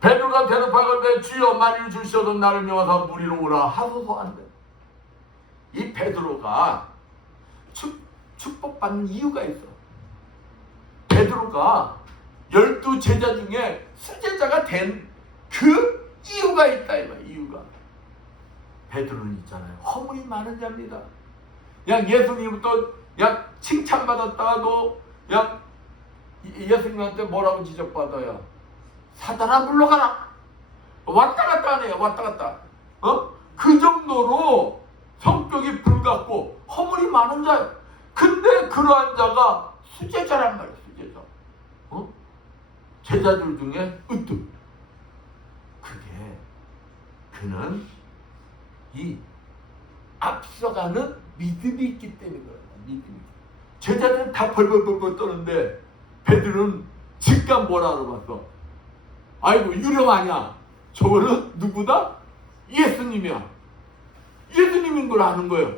베드로가 대답하건대 주여 만일 주셔도 나를 명하사 무리로 오라 하소서 한대. 이 베드로가 축복받는 이유가 있어. 베드로가 12 제자 중에 수제자가 된 그 이유가 있다. 이유가. 베드로는 있잖아요. 허물이 많은 자입니다. 예수님부터 칭찬받았다가도 예수님한테 뭐라고 지적받아요? 사단아 물러가라. 왔다 갔다 하네요. 왔다 갔다. 그 정도로 성격이 불같고 허물이 많은 자예요. 근데 그러한 자가 수제자란 말이에요. 수제자. 제자들 중에 으뜸. 그는 이 앞서가는 믿음이 있기 때문에 그래요. 믿음이. 제자들은 다 벌벌벌 떠는데 베드로는 즉각 뭐라 그러봤어? 아이고 유령 아니야. 저거는 누구다? 예수님이야. 예수님인 걸 아는 거예요.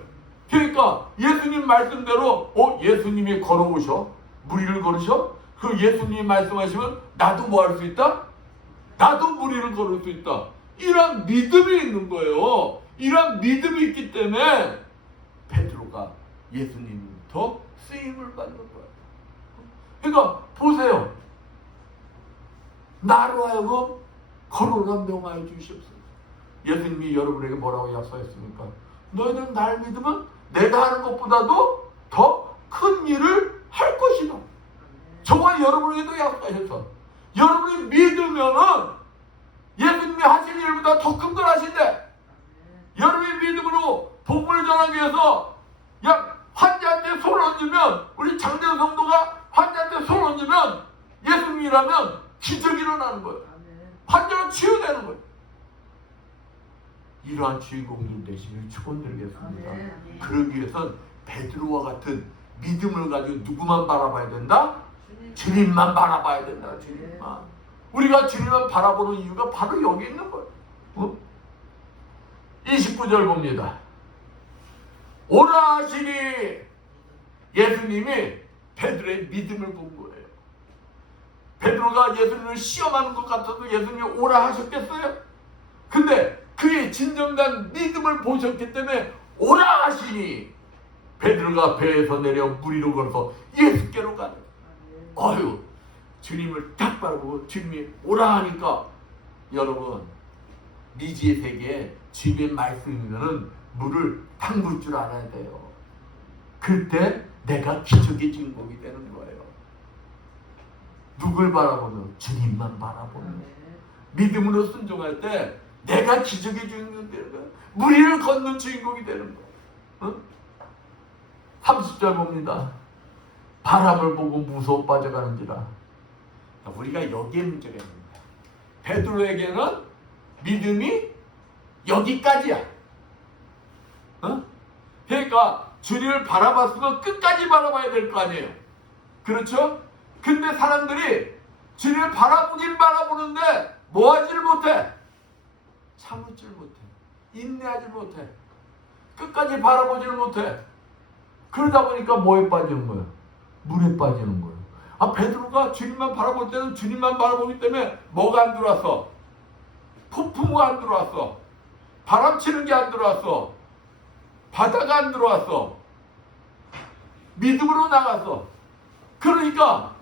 그러니까 예수님 말씀대로 예수님이 걸어오셔? 무리를 걸으셔? 그 예수님이 말씀하시면 나도 뭐 할 수 있다? 나도 무리를 걸을 수 있다. 이런 믿음이 있는 거예요. 이런 믿음이 있기 때문에 베드로가 예수님부터 쓰임을 받는 거예요. 그러니까 보세요. 나로 하여금 걸어라 명하여 주시옵소서. 예수님이 여러분에게 뭐라고 약속했습니까? 너희는 날 믿으면 내가 하는 것보다도 더 큰 일을 할 것이다. 저와 여러분에게도 약속하셨어. 여러분이 믿으면은 예수님이 하신 일보다 더 큰 걸 하신대. 여러분이 믿음으로 복음을 전하기 위해서 환자한테 손을 얹으면 우리 장대우 성도가 환자한테 손을 얹으면 예수님이라면 기적이 일어나는 거예요. 환자가 치유되는 거예요. 이러한 주인공들 되시길 축원드리겠습니다. 그러기 위해선 베드로와 같은 믿음을 가지고 누구만 바라봐야 된다? 주님만 바라봐야 된다. 주님만. 우리가 주님만 바라보는 이유가 바로 여기 있는 거예요. 29절 봅니다. 오라 하시니 예수님이 베드로의 믿음을 본 거예요. 베드로가 예수님을 시험하는 것 같아도 예수님이 오라 하셨겠어요? 근데 그의 진정한 믿음을 보셨기 때문에 오라 하시니 베드로가 배에서 내려 무리로 걸어서 예수께로 가는 거예요. 주님을 딱 바라보고 주님이 오라 하니까 여러분 미지의 세계에 주님의 말씀이면은 물을 담글 줄 알아야 돼요. 그때 내가 기적의 주인공이 되는 거예요. 누굴 바라보는? 주님만 바라보는. 믿음으로 순종할 때 내가 기적의 주인공이 되는 거예요. 무리를 걷는 주인공이 되는 거예요. 30절 봅니다. 바람을 보고 무서워 빠져가는지라. 우리가 여기에 문제가 있습니다. 베드로에게는 믿음이 여기까지야. 그러니까 주님을 바라봤으면 끝까지 바라봐야 될 거 아니에요. 그렇죠? 근데 사람들이 주님을 바라보긴 바라보는데 뭐 하지를 못해? 참을지를 못해. 인내하지 못해. 끝까지 바라보지를 못해. 그러다 보니까 뭐에 빠지는 거야? 물에 빠지는 거예요. 아, 베드로가 주님만 바라볼 때는 주님만 바라보기 때문에 뭐가 안 들어왔어? 폭풍우가 안 들어왔어. 바람 치는 게 안 들어왔어. 바다가 안 들어왔어. 믿음으로 나갔어. 그러니까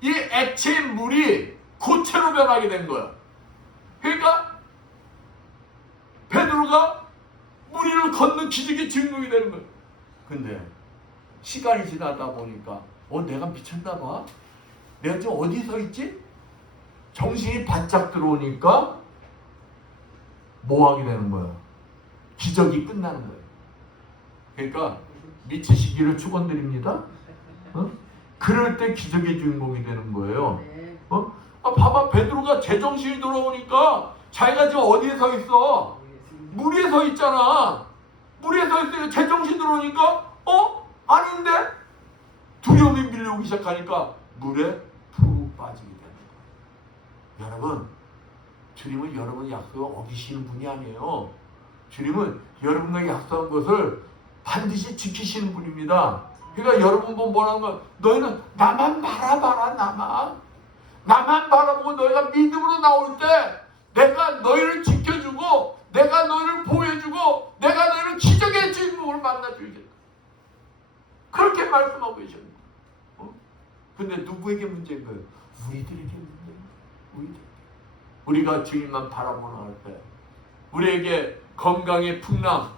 이 액체인 물이 고체로 변하게 된 거야. 그러니까 베드로가 물 위를 걷는 기적의 주인공이 되는 거야. 근데 시간이 지나다 보니까 내가 미쳤나 봐. 내가 지금 어디 서 있지? 정신이 바짝 들어오니까 뭐 하게 되는 거야? 기적이 끝나는 거예요. 그러니까 미치시기를 축원드립니다. 그럴 때 기적의 주인공이 되는 거예요. 봐봐, 베드로가 제정신이 돌아오니까 자기가 지금 어디에 서 있어? 물 위에 서 있잖아. 물 위에 서 있으니까 제정신 들어오니까 아닌데? 두려움이 밀려오기 시작하니까 물에 푹 빠지게 되는 거예요. 여러분, 주님은 여러분 약속을 어기시는 분이 아니에요. 주님은 여러분과 약속한 것을 반드시 지키시는 분입니다. 그러니까 여러분 보면 뭐라는 거야? 너희는 나만 바라봐라. 나만 바라보고 너희가 믿음으로 나올 때 내가 너희를 지켜주고 내가 너희를 보호해주고 내가 너희를 기적의 주인공을 만나주겠다. 그렇게 말씀하고 계십니다. 근데 누구에게 문제인 거예요? 우리들에게 문제인 거예요. 우리가 주님만 바라보는 할 때 우리에게 건강의 풍랑,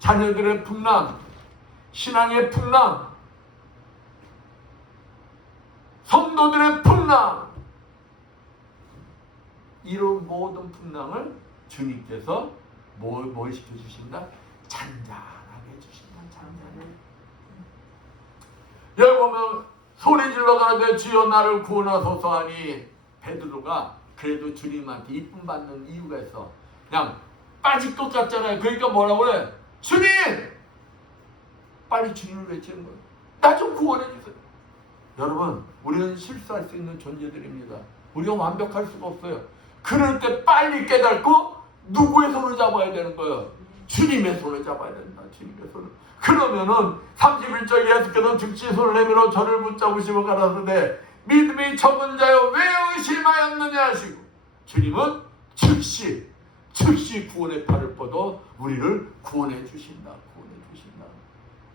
자녀들의 풍랑, 신앙의 풍랑, 성도들의 풍랑, 이런 모든 풍랑을 주님께서 뭘 시켜주신다? 잔잔하게 해주신다. 잔잔하게. 여기 보면 소리 질러 가라되 주여 나를 구원하소서 하니 베드로가 그래도 주님한테 이쁨 받는 이유가 있어. 그냥 빠질 것 같잖아요. 그러니까 뭐라고 그래? 주님! 빨리 주님을 외치는 거예요. 나 좀 구원해 주세요. 여러분, 우리는 실수할 수 있는 존재들입니다. 우리가 완벽할 수가 없어요. 그럴 때 빨리 깨닫고 누구의 손을 잡아야 되는 거예요? 주님의 손을 잡아야 된다. 주님의 손을. 그러면은 31절 예수께서 즉시 손을 내밀어 저를 붙잡으시고 가라사대 믿음이 적은 자여 왜 의심하였느냐 하시고 주님은 즉시 구원의 팔을 뻗어 우리를 구원해 주신다.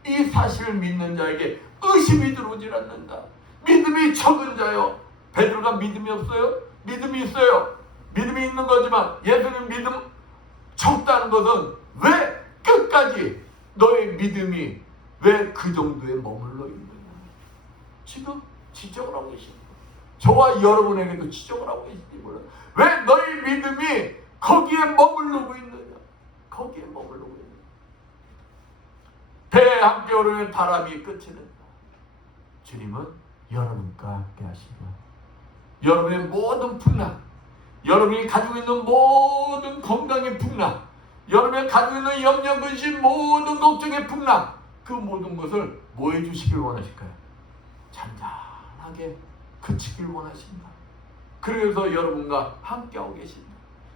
이 사실을 믿는 자에게 의심이 들어오질 않는다. 믿음이 적은 자요. 베드로가 믿음이 없어요? 믿음이 있어요. 믿음이 있는 거지만 예수님 믿음 적다는 것은 왜 끝까지 너의 믿음이 왜 그 정도에 머물러 있느냐. 지금 지적을 하고 계십니다. 저와 여러분에게도 지적을 하고 계신지 몰라요. 왜 너의 믿음이 거기에 머무르고 있느냐. 거기에 머무르고 있느냐. 배에 함께 오르면 바람이 끝이 된다. 주님은 여러분과 함께 하시고 여러분의 모든 풍랑, 여러분이 가지고 있는 모든 건강의 풍랑, 여러분이 가지고 있는 염려, 근심, 모든 걱정의 풍랑, 그 모든 것을 뭐 해주시길 원하실까요? 잔잔하게 그치길 원하십니다. 그래서 여러분과 함께하고 계십니다.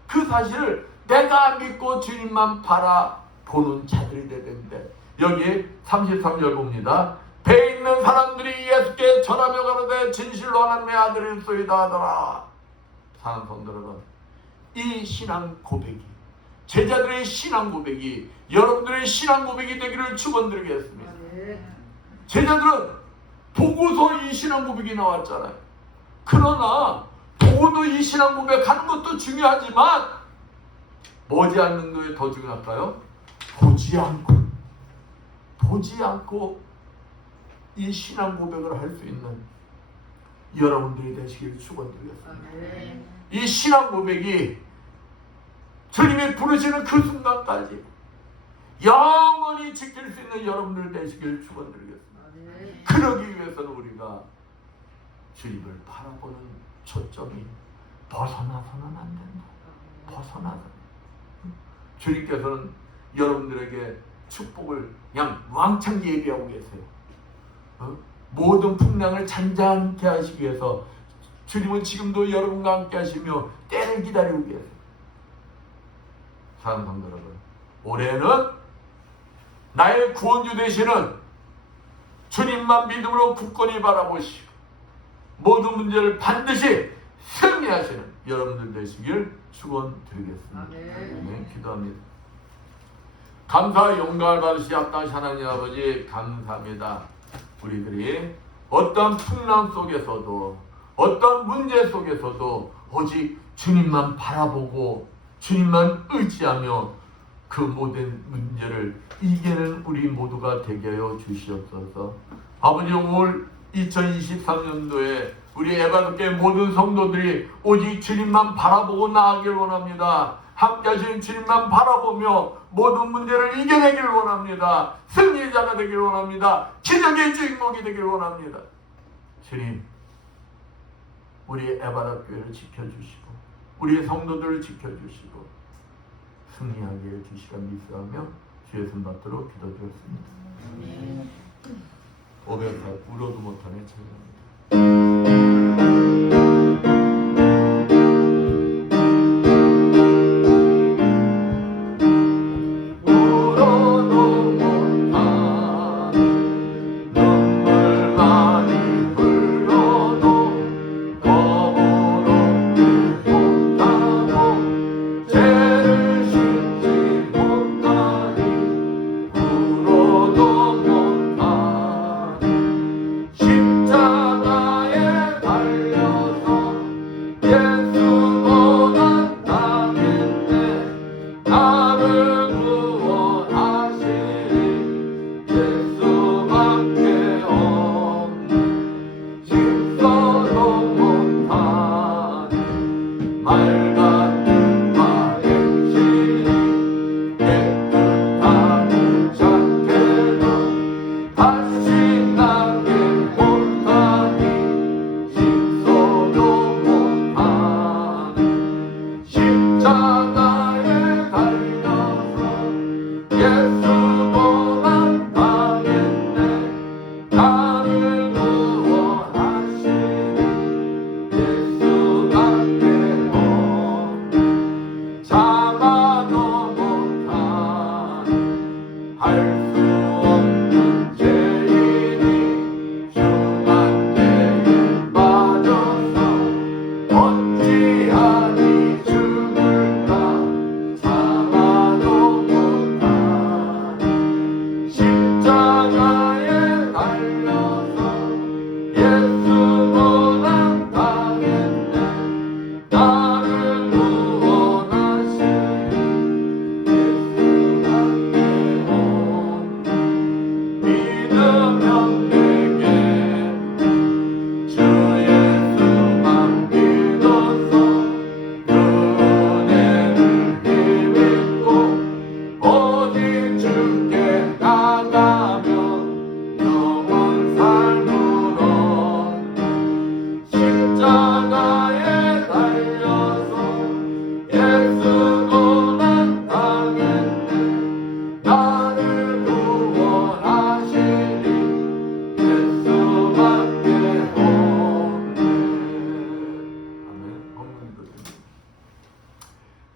그 사실을 내가 믿고 주님만 바라보는 자들이 되야 되는데 여기 33절 봅니다. 배에 있는 사람들이 예수께 전하며 가로되 진실로 하나님의 아들일소이다 하더라. 사랑하는 성도 여러분, 이 신앙 고백이, 제자들의 신앙 고백이 여러분들의 신앙 고백이 되기를 축원드리겠습니다. 제자들은 보고서 이 신앙 고백이 나왔잖아요. 그러나 보고도 이 신앙 고백하는 것도 중요하지만 보지 않는 것이 더 중요할까요? 보지 않고 이 신앙 고백을 할 수 있는 여러분들이 되시길 축원드리겠습니다. 이 신앙 고백이 주님이 부르시는 그 순간까지 영원히 지킬 수 있는 여러분들 되시길 축원드리겠습니다. 그러기 위해서는 우리가 주님을 바라보는 초점이 벗어나서는 안 된다. 벗어나서 주님께서는 여러분들에게 축복을 그냥 왕창 예비하고 계세요. 모든 풍랑을 잔잔케 하시기 위해서 주님은 지금도 여러분과 함께 하시며 때를 기다리고 계세요. 사랑하는 성도 여러분, 올해는 나의 구원주 되시는 주님만 믿음으로 굳건히 바라보시고 모든 문제를 반드시 승리하시는 여러분들 되시길 축원드리겠습니다. 아멘. 기도합니다. 감사와 영광을 받으시 합당하신 하나님 아버지 감사합니다. 우리들이 어떤 풍랑 속에서도 어떤 문제 속에서도 오직 주님만 바라보고 주님만 의지하며 그 모든 문제를 이기는 우리 모두가 되게 하여 주시옵소서. 아버지, 올 2023년도에 우리 에바도교회 모든 성도들이 오직 주님만 바라보고 나아가길 원합니다. 함께 하시는 주님만 바라보며 모든 문제를 이겨내길 원합니다. 승리자가 되길 원합니다. 기적의 주인공이 되길 원합니다. 주님, 우리 에바다교회를 지켜주시고 우리 성도들을 지켜주시고 승리하게 해주시라 믿사하며 주의 손 받도록 기도드렸습니다. 504 울어도 못하네 찬양합니다.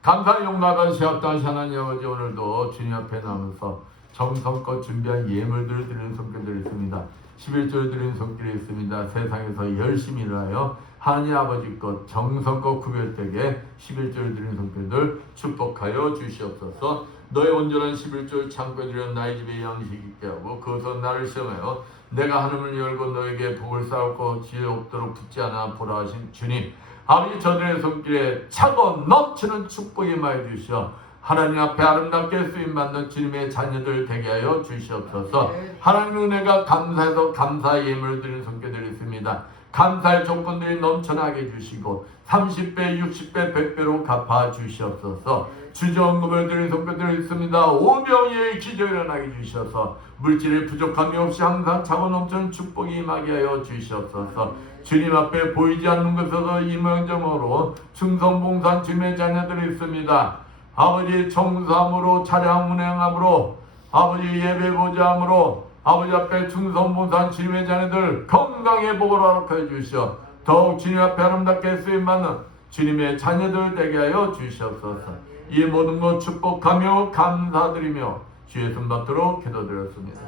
감사 용납한 시합당하신 하나님 아버지, 오늘도 주님 앞에 나오면서 정성껏 준비한 예물들을 드리는 손길들이 있습니다. 11조를 드리는 손길이 있습니다. 세상에서 열심히 일하여 하나님 아버지 것 정성껏 구별되게 11조를 드리는 손길들 축복하여 주시옵소서. 너의 온전한 11조를 창고에 들여 나의 집에 양식 있게 하고 그것은 나를 시험하여 내가 하늘을 열고 너에게 복을 쌓고 지혜 없도록 붙지 않아 보라 하신 주님, 아버지, 저들의 손길에 차고 넘치는 축복이 임하여 주시어 하나님 앞에 아름답게 쓰임받는 주님의 자녀들 되게 하여 주시옵소서. 하나님의 은혜가 감사해서 감사의 예물을 드리는 손길들이 있습니다. 감사의 조건들이 넘쳐나게 해주시고 30배, 60배, 100배로 갚아 주시옵소서. 주저원금을 드리는 손길들이 있습니다. 오병이의 기적이 일어나게 해주셔서 물질의 부족함이 없이 항상 차고 넘치는 축복이 임하게 하여 주시옵소서. 주님 앞에 보이지 않는 것에서 이명정으로 충성봉산 주님의 자녀들이 있습니다. 아버지, 청사함으로 차량 운행함으로 아버지 예배 보좌함으로 아버지 앞에 충성봉산 주님의 자녀들 건강의 복을 허락해 주시어 더욱 주님 앞에 아름답게 쓰임받는 주님의 자녀들 되게 하여 주시옵소서. 이 모든 것 축복하며 감사드리며 주의 손 받도록 기도드렸습니다.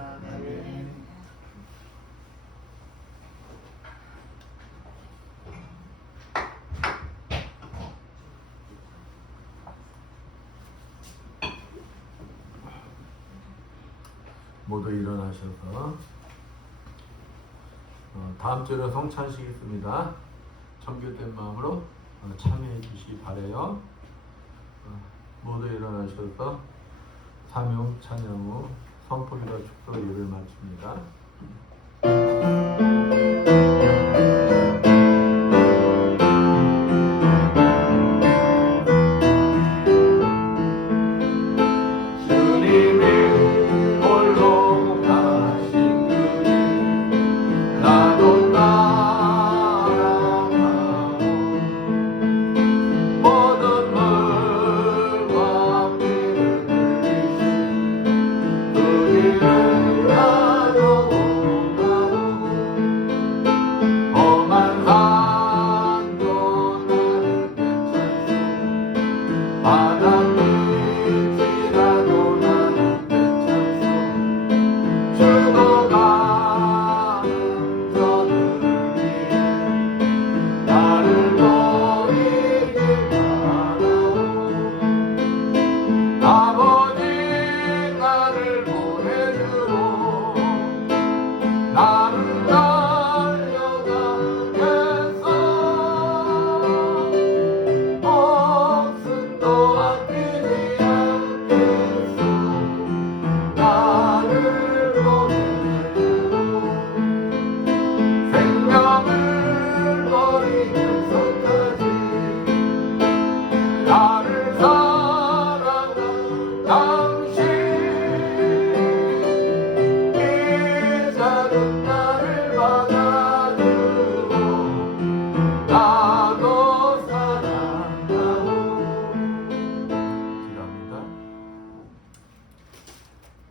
모두 일어나셔서 다음 주에는 성찬식 있습니다. 정결된 마음으로 참여해 주시기 바라요. 모두 일어나셔서 사명 찬양 후 선포기도 축도 예를 마칩니다.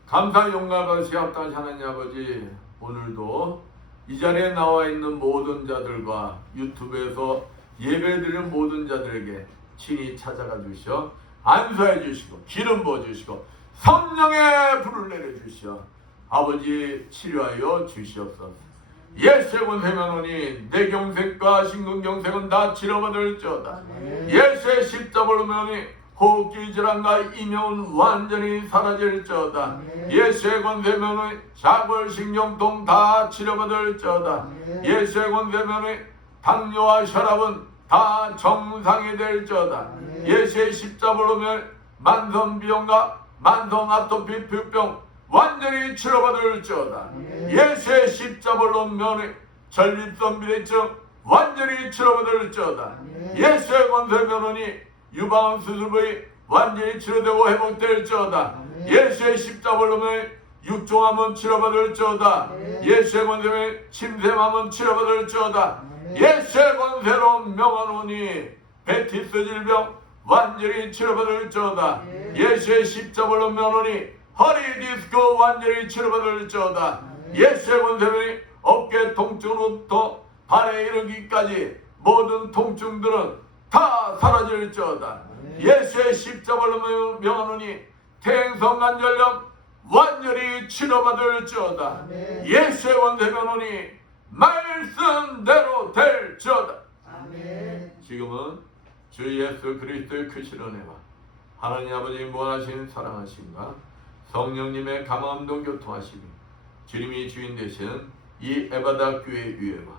감사 용납하시 합당하신 하나님 아버지, 오늘도 이 자리에 나와 있는 모든 자들과 유튜브에서 예배드리는 모든 자들에게 친히 찾아가 주시어 안수해 주시고 기름 부어 주시고 성령의 불을 내려 주시어 아버지 치료하여 주시옵소서. 예수의 권세만오니 내 경색과 신근경색은 다 치료받을지어다. 예수의 십자가로 면이 호흡기 질환과 이명은 완전히 사라질지어다. 예수의 권세면의 자골신경통 다 치료받을지어다. 예수의 권세면의 당뇨와 혈압은 다 정상이 될지어다. 예수의 십자가로 면 만성비염과 만성 아토피 피부병 완전히 치료받을지어다. 예수의 십자가로 면의 전립선 비대증 완전히 치료받을지어다. 예수의 권세면이 유방암 수술 부위 완전히 치료되고 회복될지어다. 예수의 십자가로 육종암은 치료받을지어다. 예수의 권세로 침샘암은 치료받을지어다. 예수의 권세로 명하노니 베티스 질병 완전히 치료받을지어다. 예수의 십자가로 명하노니 허리 디스크 완전히 치료받을지어다. 예수의 권세로 어깨 통증으로부터 발에 이르기까지 모든 통증들은 다 사라질지어다. 예수의 십자가로 명하노니 태행성관절염 완전히 치료받을지어다. 예수의 권세면오니 말씀대로 될지어다. 지금은 주 예수 그리스도의 크신 은혜와 하나님 아버지 무한하신 사랑하심과 성령님의 감화감동 교통하심이 주님이 주인 되시는 이 에바다 교회 위에와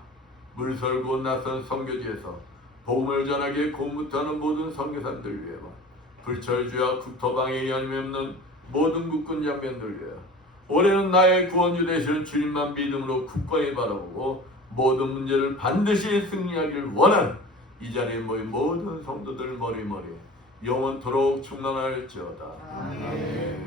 물설고 낯선 선교지에서 복음을 전하기에 공부하는 모든 선교사들 위해와 불철주야 국토방에 연임이 없는 모든 국군 장병들 위해 올해는 나의 구원주 되시는 주님만 믿음으로 굳건히 바라보고 모든 문제를 반드시 승리하기를 원하는 이 자리에 모인 모든 성도들 머리머리 영원토록 충만할지어다. 아멘.